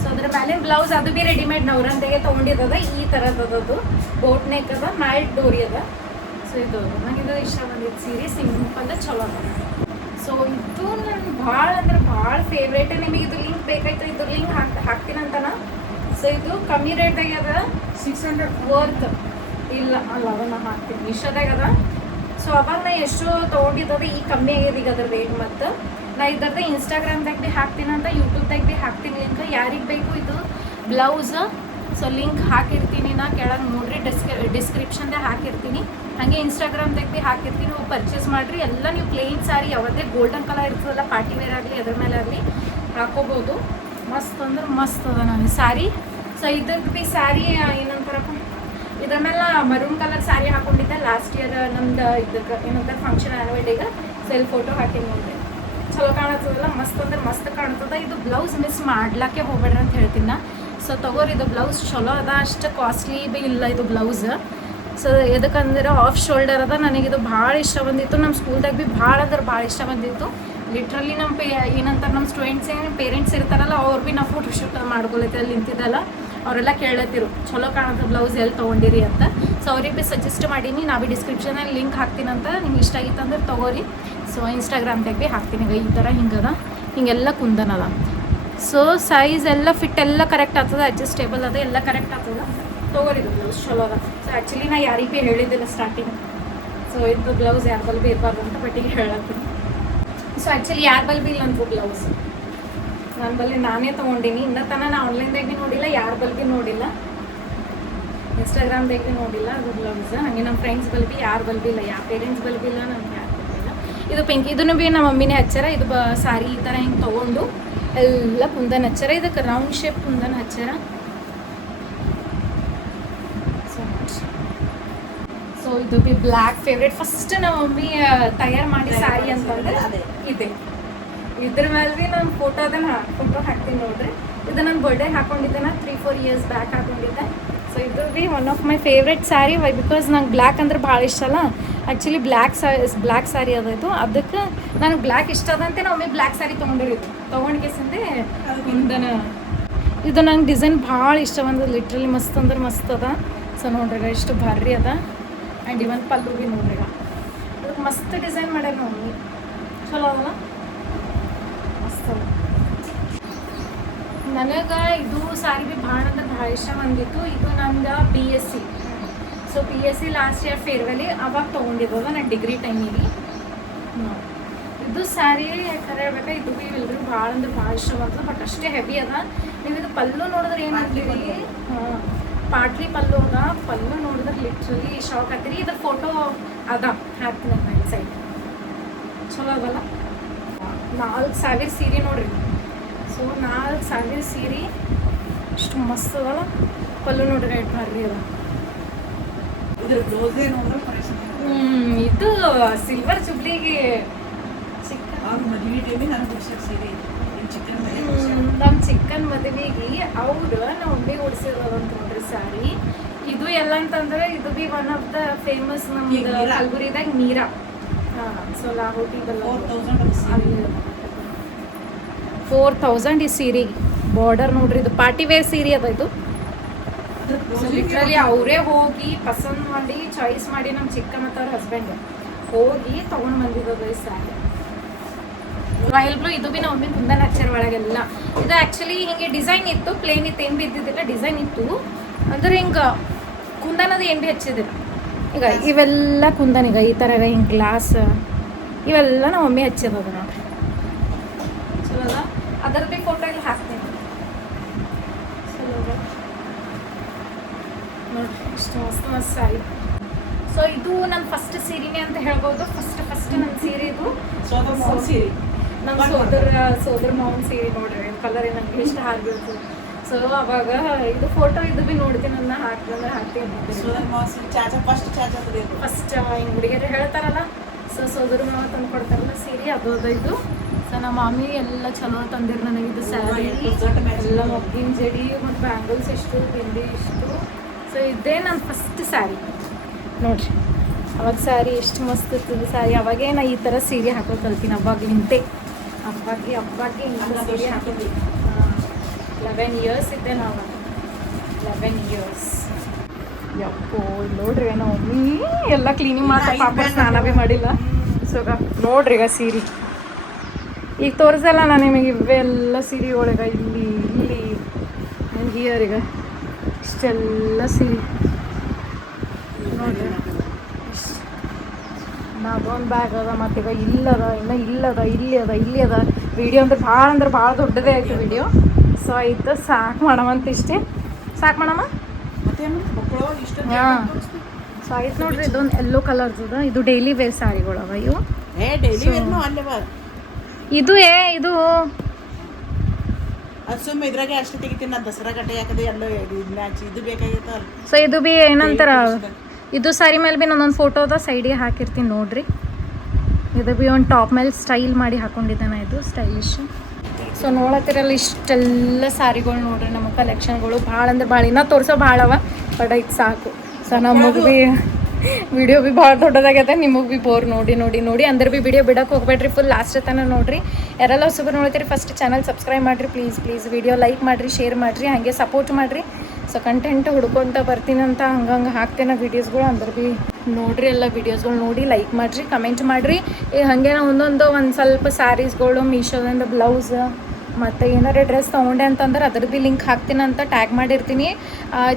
ಸೊ ಅದ್ರ ಮೇಲಿನ ಬ್ಲೌಸ್ ಅದು ಭೀ ರೆಡಿಮೇಡ್ ನವರಂತೆಗೆ ತೊಗೊಂಡಿದ್ದದ. ಈ ಥರದ್ದು ಬೋಟ್ ನೆಕ್ ಅದ, ಮ್ಯಾಟ್ ಡೋರಿ ಅದ. ಸೊ ಇದು ನನಗಿದು ಇಷ್ಟ ಬಂದಿದ್ದು ಸೀರೆ, ಸಿಂಪಲ್ ಚಲೋ ಅದ. ಸೊ ಇದು ನನ್ನ ಭಾಳ ಅಂದ್ರೆ ಭಾಳ ಫೇವ್ರೇಟ್. ನಿಮಗೆ ಇದು ಲಿಂಕ್ ಬೇಕಾಯ್ತು, ಇದು ಲಿಂಕ್ ಹಾಕ್ತೀನಂತನ. ಸೊ ಇದು ಕಮ್ಮಿ ರೇಟ್ದಾಗ ಅದ, 600 ವರ್ತ್ ಇಲ್ಲ ಅಲ್ಲ, ಅದನ್ನು ಹಾಕ್ತೀನಿ ಮೀಶೋದಾಗ ಅದ. ಸೊ ಅವಾಗ ನಾ ಎಷ್ಟು ತೊಗೊಂಡಿದ್ದದ, ಈಗ ಕಮ್ಮಿ ಆಗ್ಯದ ಈಗ ಅದ್ರ ರೇಟ್. ಮತ್ತು ನಾ ಇದ್ರದ್ದು ಇನ್ಸ್ಟಾಗ್ರಾಮ್ದಾಗ ಭೀ ಹಾಕ್ತೀನಂತ, ಯೂಟ್ಯೂಬ್ದಾಗ ಭೀ ಹಾಕ್ತೀನಿ ಲಿಂಕ್. ಯಾರಿಗೆ ಬೇಕು ಇದು ಬ್ಲೌಸ್, ಸೊ ಲಿಂಕ್ ಹಾಕಿರ್ತೀನಿ ನಾ ಕೆಳಗೆ ನೋಡ್ರಿ. ಡಿಸ್ಕ್ರಿಪ್ಷನ್ದಾಗ ಹಾಕಿರ್ತೀನಿ. ಹಾಗೆ ಇನ್ಸ್ಟಾಗ್ರಾಮ್ದಾಗ ಭೀ ಹಾಕಿರ್ತೀನಿ, ಹೋಗಿ ಪರ್ಚೇಸ್ ಮಾಡಿರಿ. ಎಲ್ಲ ನೀವು ಪ್ಲೇನ್ ಸ್ಯಾರಿ ಯಾವುದೇ ಗೋಲ್ಡನ್ ಕಲರ್ ಇರ್ತದಲ್ಲ, ಪಾರ್ಟಿ ವೇರ್ ಆಗಲಿ ಅದ್ರ ಮೇಲೆ ಆಗಲಿ ಹಾಕೋಬೋದು. ಮಸ್ತ್ ಅಂದ್ರೆ ಮಸ್ತ್ ಅದ ನಾನು ಸ್ಯಾರಿ. ಸೊ ಇದ್ರದ್ದು ಭೀ ಸ್ಯಾರಿ ಏನಂತಾರಪ್ಪ, ಇದ್ರ ಮೇಲೆ ಮರೂನ್ ಕಲರ್ ಸ್ಯಾರಿ ಹಾಕೊಂಡಿದ್ದೆ ಲಾಸ್ಟ್ ಇಯರ್ ನಮ್ದು ಇದಕ್ಕೆ ಏನಂತಾರೆ ಫಂಕ್ಷನ್ ಆ್ಯನ್ಯುವಲ್ ಡೇಗೆ. ಸೆಲ್ ಫೋಟೋ ಹಾಕಿ ನೋಡ್ರಿ, ಚಲೋ ಕಾಣತ್ತದಲ್ಲ, ಮಸ್ತ್ ಅಂದ್ರೆ ಮಸ್ತ್ ಕಾಣ್ತದ. ಇದು ಬ್ಲೌಸ್ ಮಿಸ್ ಮಾಡ್ಲಿಕ್ಕೆ ಹೋಗ್ಬೇಡ್ರಿ ಅಂತ ಹೇಳ್ತೀನಿ ನಾ. ಸೊ ತಗೋರಿ, ಇದು ಬ್ಲೌಸ್ ಚಲೋ ಅದ, ಅಷ್ಟು ಕಾಸ್ಟ್ಲಿ ಭೀ ಇಲ್ಲ ಇದು ಬ್ಲೌಸ್. ಸೊ ಎದಕ್ಕಂದ್ರೆ ಆಫ್ ಶೋಲ್ಡರ್ ಅದ. ನನಗಿದು ಭಾಳ ಇಷ್ಟ ಬಂದಿತ್ತು. ನಮ್ಮ ಸ್ಕೂಲ್ದಾಗ ಭೀ ಭಾಳ ಅಂದ್ರೆ ಭಾಳ ಇಷ್ಟ ಬಂದಿತ್ತು. ಲಿಟ್ರಲಿ ನಮ್ಮ ಏನಂತಾರೆ ನಮ್ಮ ಸ್ಟೂಡೆಂಟ್ಸ್ ಏನು ಪೇರೆಂಟ್ಸ್ ಇರ್ತಾರಲ್ಲ, ಅವ್ರು ಭೀ ನಾವು ಫೋಟೋಶೂಟ್ ಮಾಡ್ಕೊಳತ್ತೆ ಅಲ್ಲಿ ನಿಂತಿದ್ದಲ್ಲ, ಅವರೆಲ್ಲ ಕೇಳತ್ತಿರು ಚಲೋ ಕಾಣುತ್ತೆ ಬ್ಲೌಸ್ ಎಲ್ಲಿ ತೊಗೊಂಡಿರಿ ಅಂತ. ಸೊ ಅವ್ರಿಗೆ ಭೀ ಸಜೆಸ್ಟ್ ಮಾಡೀನಿ. ನಾ ಭೀ ಡಿಸ್ಕ್ರಿಪ್ಷನಲ್ಲಿ ಲಿಂಕ್ ಹಾಕ್ತೀನಂತ, ನಿಮ್ಗೆ ಇಷ್ಟ ಆಗಿತ್ತು ಅಂದ್ರೆ ತೊಗೋರಿ. ಸೊ ಇನ್ಸ್ಟಾಗ್ರಾಮ್ದಾಗ ಭೀ ಹಾಕ್ತೀನಿ. ಈ ಥರ ಹಿಂಗದ, ಹಿಂಗೆಲ್ಲ ಕುಂದನದ. ಸೊ ಸೈಜ್ ಎಲ್ಲ ಫಿಟ್ ಎಲ್ಲ ಕರೆಕ್ಟ್ ಆಗ್ತದೆ, ಅಡ್ಜಸ್ಟೇಬಲ್ ಅದ, ಎಲ್ಲ ಕರೆಕ್ಟ್ ಆಗ್ತದೆ. ತೊಗೊರಿದು ಬ್ಲೌಸ್ ಚಲೋ ಅದ. ಸೊ ಆ್ಯಕ್ಚುಲಿ ನಾ ಯಾರಿಗೆ ಭೀ ಹೇಳಿದ್ದಿಲ್ಲ ಸ್ಟಾರ್ಟಿಂಗ್, ಸೊ ಇದು ಬ್ಲೌಸ್ ಯಾರ ಬಲ್ ಭೀ ಇರಬಾರ್ದು ಅಂತ ಬಟ್ ಈಗ ಹೇಳತ್ತೀನಿ. ಸೊ ಆ್ಯಕ್ಚುಲಿ ಯಾರ ಬಲ್ ಭೀ ಇಲ್ಲ ಅಂತ ಬ್ಲೌಸ್ ನನ್ನ ಬಲ್ಲಿ ನಾನೇ ತೊಗೊಂಡಿನಿ. ಇನ್ನೂ ತನಕ ನಾ ಆನ್ಲೈನ್ದಾಗ ಭೀ ನೋಡಿಲ್ಲ, ಯಾರ ಬಲ್ ಭೀ ನೋಡಿಲ್ಲ, ಇನ್ಸ್ಟಾಗ್ರಾಮ್ದಾಗ ಭೀ ನೋಡಿಲ್ಲ ಅದು ಬ್ಲೌಸ್. ಹಾಗೆ ನಮ್ಮ ಫ್ರೆಂಡ್ಸ್ ಬಲ್ ಭೀ ಯಾರ ಬಲ್ ಭೀ ಇಲ್ಲ, ಯಾವ ಪೇರೆಂಟ್ಸ್ ಬಲ್ ಭೀ ಇಲ್ಲ, ನಮ್ಗೆ ಯಾರು ಬಲ್ ಭೀ ಇಲ್ಲ. ಇದು ಪಿಂಕ್, ಇದನ್ನು ಭೀ ನಮ್ಮ ಮಮ್ಮಿನೇ ಹಚ್ಚಾರ. ಇದು ಸಾರಿ ಈ ಥರ ಹಿಂಗೆ ತೊಗೊಂಡು ಎಲ್ಲ ಕುಂದನ್ ಹಚ್ಚಾರ. ಇದಕ್ಕೆ ರೌಂಡ್ ಶೇಪ್ ಕುಂದನ್ ಹಚ್ಚಾರ. ಸೊ ಇದು ಬಿ ಬ್ಲ್ಯಾಕ್ ಫೇವ್ರೇಟ್. ಫಸ್ಟ್ ನಮ್ಮ ಮಮ್ಮಿ ತಯಾರು ಮಾಡಿ ಸಾರಿ ಅಂತಂದ್ರೆ ಇದೆ. ಇದ್ರ ಮೇಲೆ ಭೀ ನಾನು ಫೋಟೋ ಹಾಕ್ತೀನಿ ನೋಡ್ರಿ. ಇದು ನನ್ನ ಬರ್ಡೇ ಹಾಕೊಂಡಿದ್ದೆ, ನಾನು 3-4 ಇಯರ್ಸ್ ಬ್ಯಾಕ್ ಹಾಕೊಂಡಿದ್ದೆ. ಸೊ ಇದು ಭೀ one of my favourite sari. Why because ನಂಗೆ ಬ್ಲ್ಯಾಕ್ ಅಂದ್ರೆ ಭಾಳ ಇಷ್ಟ ಅಲ್ಲ. ಆ್ಯಕ್ಚುಲಿ ಬ್ಲ್ಯಾಕ್ ಸ್ಯಾರಿ ಅದ ಇದು. ಅದಕ್ಕೆ ನನಗೆ ಬ್ಲ್ಯಾಕ್ ಇಷ್ಟ ಅದಂತೆ ನಾವು ಒಮ್ಮೆ ಬ್ಲ್ಯಾಕ್ ಸ್ಯಾರಿ ತೊಗೊಂಡಿರೋದು. ತೊಗೊಂಡ್ಕೇಸಂದೆ ಹಿಂದನ ಇದು ನಂಗೆ ಡಿಸೈನ್ ಭಾಳ ಇಷ್ಟ ಬಂದದ. ಲಿಟ್ರಲಿ ಮಸ್ತ್ ಅಂದ್ರೆ ಮಸ್ತ್ ಅದ. ಸೊ ನೋಡ್ರಿ ಎಷ್ಟು ಭಾರಿ ಅದ. ಆ್ಯಂಡ್ ಇವನ್ ಪಲ್ಲು ಭೀ ನೋಡ್ರಿ, ಅದಕ್ಕೆ ಮಸ್ತ್ ಡಿಸೈನ್ ಮಾಡ್ಯಾರ ನಾವು. ಚಲೋ ಅದಲ್ಲ, ಮಸ್ತ್ ಅದ. ನನಗೆ ಇದು ಸಾರಿ ಭೀ ಭಾಳ ಅಂದ್ರೆ ಭಾಳ ಇಷ್ಟ ಬಂದಿತ್ತು. ಇದು ನಂದು BSc. So BSc last year ಫೇರ್ವೆಲಿ ಅವಾಗ ತೊಗೊಂಡಿದ್ದದ ನಾನು ಡಿಗ್ರಿ ಟೈಮಿಗೆ. ಇದು ಸ್ಯಾರಿ ಯಾಕಂದ್ರೆ ಹೇಳ್ಬೇಕಾ, ಇದು ಭೀ ಎಲ್ರಿಗೂ ಭಾಳ ಅಂದ್ರೆ ಭಾಳ ಇಷ್ಟ ಬರ್ತದೆ. ಬಟ್ ಅಷ್ಟೇ ಹೆವಿ ಅದ. ನೀವು ಇದು ಪಲ್ಲು ನೋಡಿದ್ರೆ ಏನು ಮಾಡ್ತೀರಿ, ಪಾಟ್ಲಿ ಪಲ್ಲು ಅದ. ಪಲ್ಲು ನೋಡಿದ್ರೆ ಲಿಟ್ರಲಿ ಶಾಕ್ ಆಗ್ತೀರಿ. ಇದ್ರ ಫೋಟೋ ಅದ ಹಾಕ್ತೀನಿ ನನ್ನ ಸೈಡ್. ಚಲೋ ಅದಲ್ಲ. 4,000 ಸೀರೆ ನೋಡ್ರಿ. ಸೊ 4,000 ಸೀರೆ ಅಷ್ಟು ಮಸ್ತ್ ಅದಲ್ಲ. ಪಲ್ಲು ನೋಡ್ರಿ ಎಷ್ಟು ಭಾರಿ ಅದ. ಇದು ಸಿಲ್ವರ್ ಜುಬ್ಲಿಗೆ ನಮ್ಮ ಚಿಕ್ಕನ್ ಮದುವೆಗೆ ಅವ್ರು ನಾವು ಒಮ್ಮೆ ಓಡಿಸಿರೋದಂತ ನೋಡ್ರಿ ಸ್ಯಾರಿ. ಇದು ಎಲ್ಲ ಅಂತಂದ್ರೆ ಇದು B one of the famous ನಮ್ದು ಕಲ್ಬುರಿದಾಗ ನೀರಾ. ಸೊ ಲಾಹೋಟಿ 4,000 ಈ ಸೀರೆಗೆ. ಬಾರ್ಡರ್ ನೋಡ್ರಿ, ಇದು ಪಾರ್ಟಿ ವೇರ್ ಸೀರೆ ಅದ ಇದು. ಲಿಟ್ರಲಿ ಅವರೇ ಹೋಗಿ ಪಸಂದ್ ಮಾಡಿ ಚಾಯ್ಸ್ ಮಾಡಿ ನಮ್ಮ ಚಿಕ್ಕ ಮತ್ತು ಅವ್ರ ಹಸ್ಬೆಂಡ್ ಹೋಗಿ ತೊಗೊಂಡು ಬಂದಿದ್ದದು ಈ ಸ್ಯಾರಿ. Royal blue. ಇದು ಭೀ ನಾವು ಒಮ್ಮೆ ಕುಂದನ್ ಹಚ್ಚಾರ ಒಳಗೆಲ್ಲ. ಇದು ಆ್ಯಕ್ಚುಲಿ ಹಿಂಗೆ ಡಿಸೈನ್ ಇತ್ತು, ಪ್ಲೇನ್ ಇತ್ತು, ಏನು ಭೀ ಇದ್ದಿದ್ದಿಲ್ಲ, ಡಿಸೈನ್ ಇತ್ತು. ಅಂದ್ರೆ ಹಿಂಗೆ ಕುಂದನದು ಏನು ಭೀ ಹಚ್ಚಿದಿಲ್ಲ. ಈಗ ಇವೆಲ್ಲ ಕುಂದನ್ ಈಗ ಈ ಥರ ಹಿಂಗೆ ಗ್ಲಾಸ್ ಇವೆಲ್ಲ ನಾವು ಒಮ್ಮೆ ಹಚ್ಚಿರೋದು ನೋಡ್ರಿ. ಚಲೋ ಅದ. ಅದರ ಭೀ ಫೋಟೋ ಇಲ್ಲಿ ಹಾಕ್ತೀನಿ ನೋಡ್ರಿ. ಇಷ್ಟು ಮಸ್ತ್ ಮಸ್ತ್ ಸ್ಯಾರಿ. ಸೊ ಇದು ನನ್ನ ಫಸ್ಟ್ ಸೀರೆನೇ ಅಂತ ಹೇಳ್ಬೋದು. ಫಸ್ಟ್ ನನ್ನ ಸೀರೆ ಇದು ನಮ್ಮ ಸೋದರ ಮಾವನ ಸೀರೆ ನೋಡ್ರಿ. ಕಲರ್ ನನಗೆ ಇಷ್ಟ ಆಗ್ಬಿಡ್ತು. ಸೊ ಅವಾಗ ಇದು ಫೋಟೋ ಇದು ಭೀ ನೋಡ್ತೀನಿ, ನನ್ನ ಹಾಕ್ತಂದ್ರೆ ಹಾಕ್ತೀನಿ. ಫಸ್ಟ್ ಹಿಂಗೆ ಹುಡುಗಿಯರು ಹೇಳ್ತಾರಲ್ಲ, ಸೊ ಸೋದರ ಮಾವ ತಂದು ಕೊಡ್ತಾರಲ್ಲ ಸೀರೆ, ಅದು ಇದು. ಸೊ ನಮ್ಮ ಮಾಮಿ ಎಲ್ಲ ಚಲೋ ತಂದಿರು ನನಗೆ ಇದು ಸ್ಯಾರಿ. ಎಲ್ಲ ಮೊಗ್ಗಿನ ಜಡಿ ಮತ್ತು ಬ್ಯಾಂಗಲ್ಸ್ ಇಷ್ಟು, ಬಿಂದಿ ಇಷ್ಟು. ಸೊ ಇದೇ ನನ್ನ ಫಸ್ಟ್ ಸ್ಯಾರಿ ನೋಡ್ರಿ. ಅವಾಗ ಸ್ಯಾರಿ ಎಷ್ಟು ಮಸ್ತ್ ಇರ್ತದೆ ಸ್ಯಾರಿ. ಅವಾಗೇ ನಾ ಈ ಥರ ಸೀರೆ ಹಾಕೋದು ಕಲ್ತೀನಿ. ಅವಾಗ್ಲಿಂತೆ ಹಬ್ಬಕ್ಕೆ ಹಿಂಗೆ ಸೀರೆ ಹಾಕೋದು. 11 ಇಯರ್ಸ್ ಇದ್ದೆ ನಾವು. 11 ಇಯರ್ಸ್. ಯಪ್ಪೋ ನೋಡ್ರಿ ನಾವು ಮಮ್ಮಿ ಎಲ್ಲ ಕ್ಲೀನಿಂಗ್ ಮಾಡ್ತಾ ಪಾಪ ಸ್ನಾನ ಭೀ ಮಾಡಿಲ್ಲ. ಸೊ ನೋಡ್ರಿ ಈಗ ಸೀರೆ ಈಗ ತೋರಿಸಲ್ಲ ನಾನು ನಿಮಗೆ. ಇವೆಲ್ಲ ಸೀರೆ ಒಳಗೆ ಇಲ್ಲಿ ಹಿಯರ್ ಈಗ ಇಷ್ಟೆಲ್ಲ ಸೀರೆ ನೋಡ್ರಿ. ಅದೊಂದು ಬ್ಯಾಗ್ ಅದ, ಮತ್ತೀಗ ಇಲ್ಲದ, ಇನ್ನು ಇಲ್ಲಿ ಅದ. ವಿಡಿಯೋ ಅಂದ್ರೆ ಭಾಳ ದೊಡ್ಡದೇ ಆಯಿತು ವಿಡಿಯೋ. ಸೊ ಆಯ್ತು, ಸಾಕು ಮಾಡಮಂತ ಇಷ್ಟೇ. ಸಾಕು ಮಾಡಮ್ಮ. ಹಾಂ ಸೊ ಆಯ್ತು ನೋಡ್ರಿ. ಇದೊಂದು ಯೆಲ್ಲೋ ಕಲರ್ದು ಇದು ಡೈಲಿ ವೇರ್ ಸ್ಯಾರಿಗಳವ ಇವು. ಇದು ಇದು ಇದ್ರಾಗೆ ಅಷ್ಟು ತೆಗಿತೀನಿ ನಾನು ದಸರಾ ಗಟ್ಟೆ. ಯಾಕಂದ್ರೆ ಎಲ್ಲ ಇದು ಬೇಕಾಗಿತ್ತು. ಸೊ ಇದು ಬಿ ಏನಂತಾರ, ಇದು ಸ್ಯಾರಿ ಮೇಲೆ ಭೀ ನಾನೊಂದು ಫೋಟೋದ ಸೈಡಿಗೆ ಹಾಕಿರ್ತೀನಿ ನೋಡ್ರಿ. ಇದು ಭೀ ಒಂದು ಟಾಪ್ ಮೇಲೆ ಸ್ಟೈಲ್ ಮಾಡಿ ಹಾಕೊಂಡಿದ್ದಾನೆ, ಇದು ಸ್ಟೈಲಿಶ್. ಸೊ ನೋಡತ್ತಿರಲ್ಲ ಇಷ್ಟೆಲ್ಲ ಸ್ಯಾರಿಗಳು ನೋಡ್ರಿ. ನಮ್ಮ ಕಲೆಕ್ಷನ್ಗಳು ಭಾಳ ಅಂದ್ರೆ ಭಾಳ, ಇನ್ನೂ ತೋರಿಸೋ ಭಾಳ ಅವ. ಬಟ್ ಇದು ಸಾಕು. ಸೊ ನಮಗೆ ಭೀ ವಿಡಿಯೋ ಭೀ ಭಾಳ ದೊಡ್ಡದಾಗೈತೆ. ನಿಮಗೆ ಭೀ ಬೋರ್ ನೋಡಿ ಅಂದ್ರೆ ಭೀ ವಿಡಿಯೋ ಬಿಡೋಕೆ ಹೋಗ್ಬೇಡ್ರಿ. ಫುಲ್ ಲಾಸ್ಟ್ ತನಕ ನೋಡ್ರಿ. ಯಾರೆಲ್ಲ ಹೊಸಬ್ರು ನೋಡ್ತೀರಿ ಫಸ್ಟ್ ಚಾನಲ್ ಸಬ್ಸ್ಕ್ರೈಬ್ ಮಾಡಿರಿ ಪ್ಲೀಸ್. ವಿಡಿಯೋ ಲೈಕ್ ಮಾಡಿರಿ, ಶೇರ್ ಮಾಡಿರಿ, ಹಾಗೆ ಸಪೋರ್ಟ್ ಮಾಡಿರಿ. ಸೊ ಕಂಟೆಂಟ್ ಹುಡ್ಕೊತ ಬರ್ತೀನಿ ಅಂತ ಹಂಗಂಗೆ ಹಾಕ್ತೇನೆ ವೀಡಿಯೋಸ್ಗಳು. ಅಂದ್ರೆ ಭೀ ನೋಡ್ರಿ ಎಲ್ಲ ವೀಡಿಯೋಸ್ಗಳು ನೋಡಿ ಲೈಕ್ ಮಾಡಿರಿ, ಕಮೆಂಟ್ ಮಾಡಿರಿ. ಈಗ ಹಾಗೆ ಒಂದೊಂದು ಒಂದು ಸ್ವಲ್ಪ ಸ್ಯಾರೀಸ್ಗಳು ಮೀಶೋದಿಂದ ಬ್ಲೌಸ್ ಮತ್ತು ಏನಾರ ಡ್ರೆಸ್ ತೊಗೊಂಡೆ ಅಂತಂದ್ರೆ ಅದ್ರ ಭೀ ಲಿಂಕ್ ಹಾಕ್ತೀನಿ ಅಂತ ಟ್ಯಾಗ್ ಮಾಡಿರ್ತೀನಿ.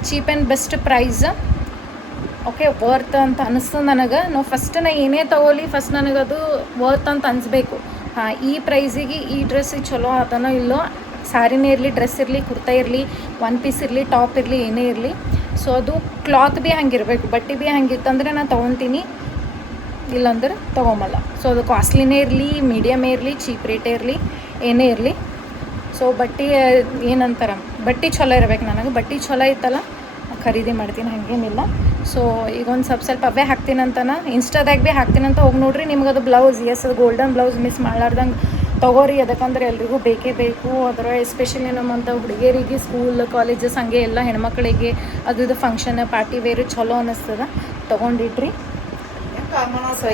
Cheap and best price, okay, worth ಅಂತ ಅನಿಸ್ತು ನನಗೆ. ನಾವು ಫಸ್ಟ್ ನಾ ಏನೇ ತೊಗೊಲಿ ಫಸ್ಟ್ ನನಗದು ವರ್ತ್ ಅಂತ ಅನಿಸ್ಬೇಕು. ಹಾಂ, ಈ ಪ್ರೈಸಿಗೆ ಈ ಡ್ರೆಸ್ಸಿಗೆ ಚಲೋ ಆತನೋ ಇಲ್ಲೋ, ಸ್ಯಾರಿನೇ ಇರಲಿ, ಡ್ರೆಸ್ ಇರಲಿ, ಕುರ್ತಾ ಇರಲಿ, ಒನ್ ಪೀಸ್ ಇರಲಿ, ಟಾಪ್ ಇರಲಿ, ಏನೇ ಇರಲಿ. ಸೊ ಅದು ಕ್ಲಾತ್ ಭೀ ಹಂಗಿರಬೇಕು, ಬಟ್ಟೆ ಭೀ ಹಂಗಿತ್ತಂದರೆ ನಾನು ತೊಗೊತೀನಿ, ಇಲ್ಲಾಂದ್ರೆ ತೊಗೊಂಬಲ್ಲ. ಸೊ ಅದು ಕಾಸ್ಟ್ಲಿನೇ ಇರಲಿ, ಮೀಡಿಯಮೇ ಇರಲಿ, ಚೀಪ್ ರೇಟೇ ಇರಲಿ, ಏನೇ ಇರಲಿ. ಸೊ ಬಟ್ಟೆ ಏನಂತಾರೆ, ಬಟ್ಟೆ ಚಲೋ ಇರ್ಬೇಕು ನನಗೆ. ಬಟ್ಟೆ ಚಲೋ ಇತ್ತಲ್ಲ ಖರೀದಿ ಮಾಡ್ತೀನಿ, ಹಾಗೇನಿಲ್ಲ. ಸೊ ಈಗ ಒಂದು ಸ್ವಲ್ಪ ಅವೇ ಹಾಕ್ತೀನಂತನ ಇನ್ಸ್ಟಾದಾಗ ಭೀ ಹಾಕ್ತೀನಂತ ಹೋಗಿ ನೋಡ್ರಿ. ನಿಮ್ಗೆ ಅದು ಬ್ಲೌಸ್, ಅದು ಗೋಲ್ಡನ್ ಬ್ಲೌಸ್ ಮಿಸ್ ಮಾಡ್ಲಾರ್ದಂಗೆ ತೊಗೋರಿ. ಅದಕ್ಕಂದ್ರೆ ಎಲ್ರಿಗೂ ಬೇಕೇ ಬೇಕು. ಅದರ ಎಸ್ಪೆಷಲಿ ನಮ್ಮಂಥ ಹುಡುಗಿಯರಿಗೆ ಸ್ಕೂಲ್ ಕಾಲೇಜಸ್ ಹಂಗೆ ಎಲ್ಲ ಹೆಣ್ಮಕ್ಳಿಗೆ ಅದು ಫಂಕ್ಷನ್ ಪಾರ್ಟಿ ವೇರು ಚಲೋ ಅನ್ನಿಸ್ತದ, ತೊಗೊಂಡಿಟ್ರಿ. ಸೊ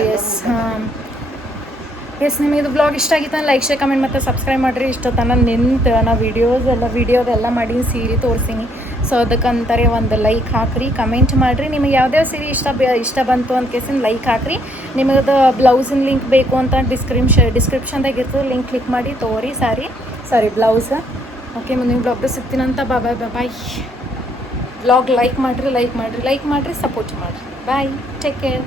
ಎಸ್ ನಿಮಗೆ ಇದು ಬ್ಲಾಗ್ ಇಷ್ಟ ಆಗಿತ್ತು ಲೈಕ್ ಶೇರ್ ಕಮೆಂಟ್ ಮತ್ತು ಸಬ್ಸ್ಕ್ರೈಬ್ ಮಾಡಿರಿ. ಇಷ್ಟೊತ್ತನ ನಿಂತು ನಾ ವಿಡಿಯೋದೆಲ್ಲ ಮಾಡಿ ಸೀರೆ ತೋರಿಸೀನಿ. ಸೊ ಅದಕ್ಕಂತಾರೆ ಒಂದು ಲೈಕ್ ಹಾಕ್ರಿ, ಕಮೆಂಟ್ ಮಾಡಿರಿ. ನಿಮಗೆ ಯಾವ್ಯಾವ ಸೀರೆ ಇಷ್ಟ ಬಂತು ಅಂತ ಕೇಸಿನ ಲೈಕ್ ಹಾಕ್ರಿ. ನಿಮಗದು ಬ್ಲೌಸಿನ ಲಿಂಕ್ ಬೇಕು ಅಂತ ಡಿಸ್ಕ್ರಿಪ್ಷನ್ದಾಗ ಇರ್ತದೆ, ಲಿಂಕ್ ಕ್ಲಿಕ್ ಮಾಡಿ ತೊಗೋರಿ. ಸಾರಿ ಬ್ಲೌಸ್. ಓಕೆ, ಮುಂದಿನ ಬ್ಲಾಗ್ದು ಸಿಗ್ತೀನಂತ. ಬಾಯ್. ಬ್ಲಾಗ್ ಲೈಕ್ ಮಾಡಿರಿ, ಸಪೋರ್ಟ್ ಮಾಡಿರಿ. ಬಾಯ್, ಟೇಕ್ ಕೇರ್.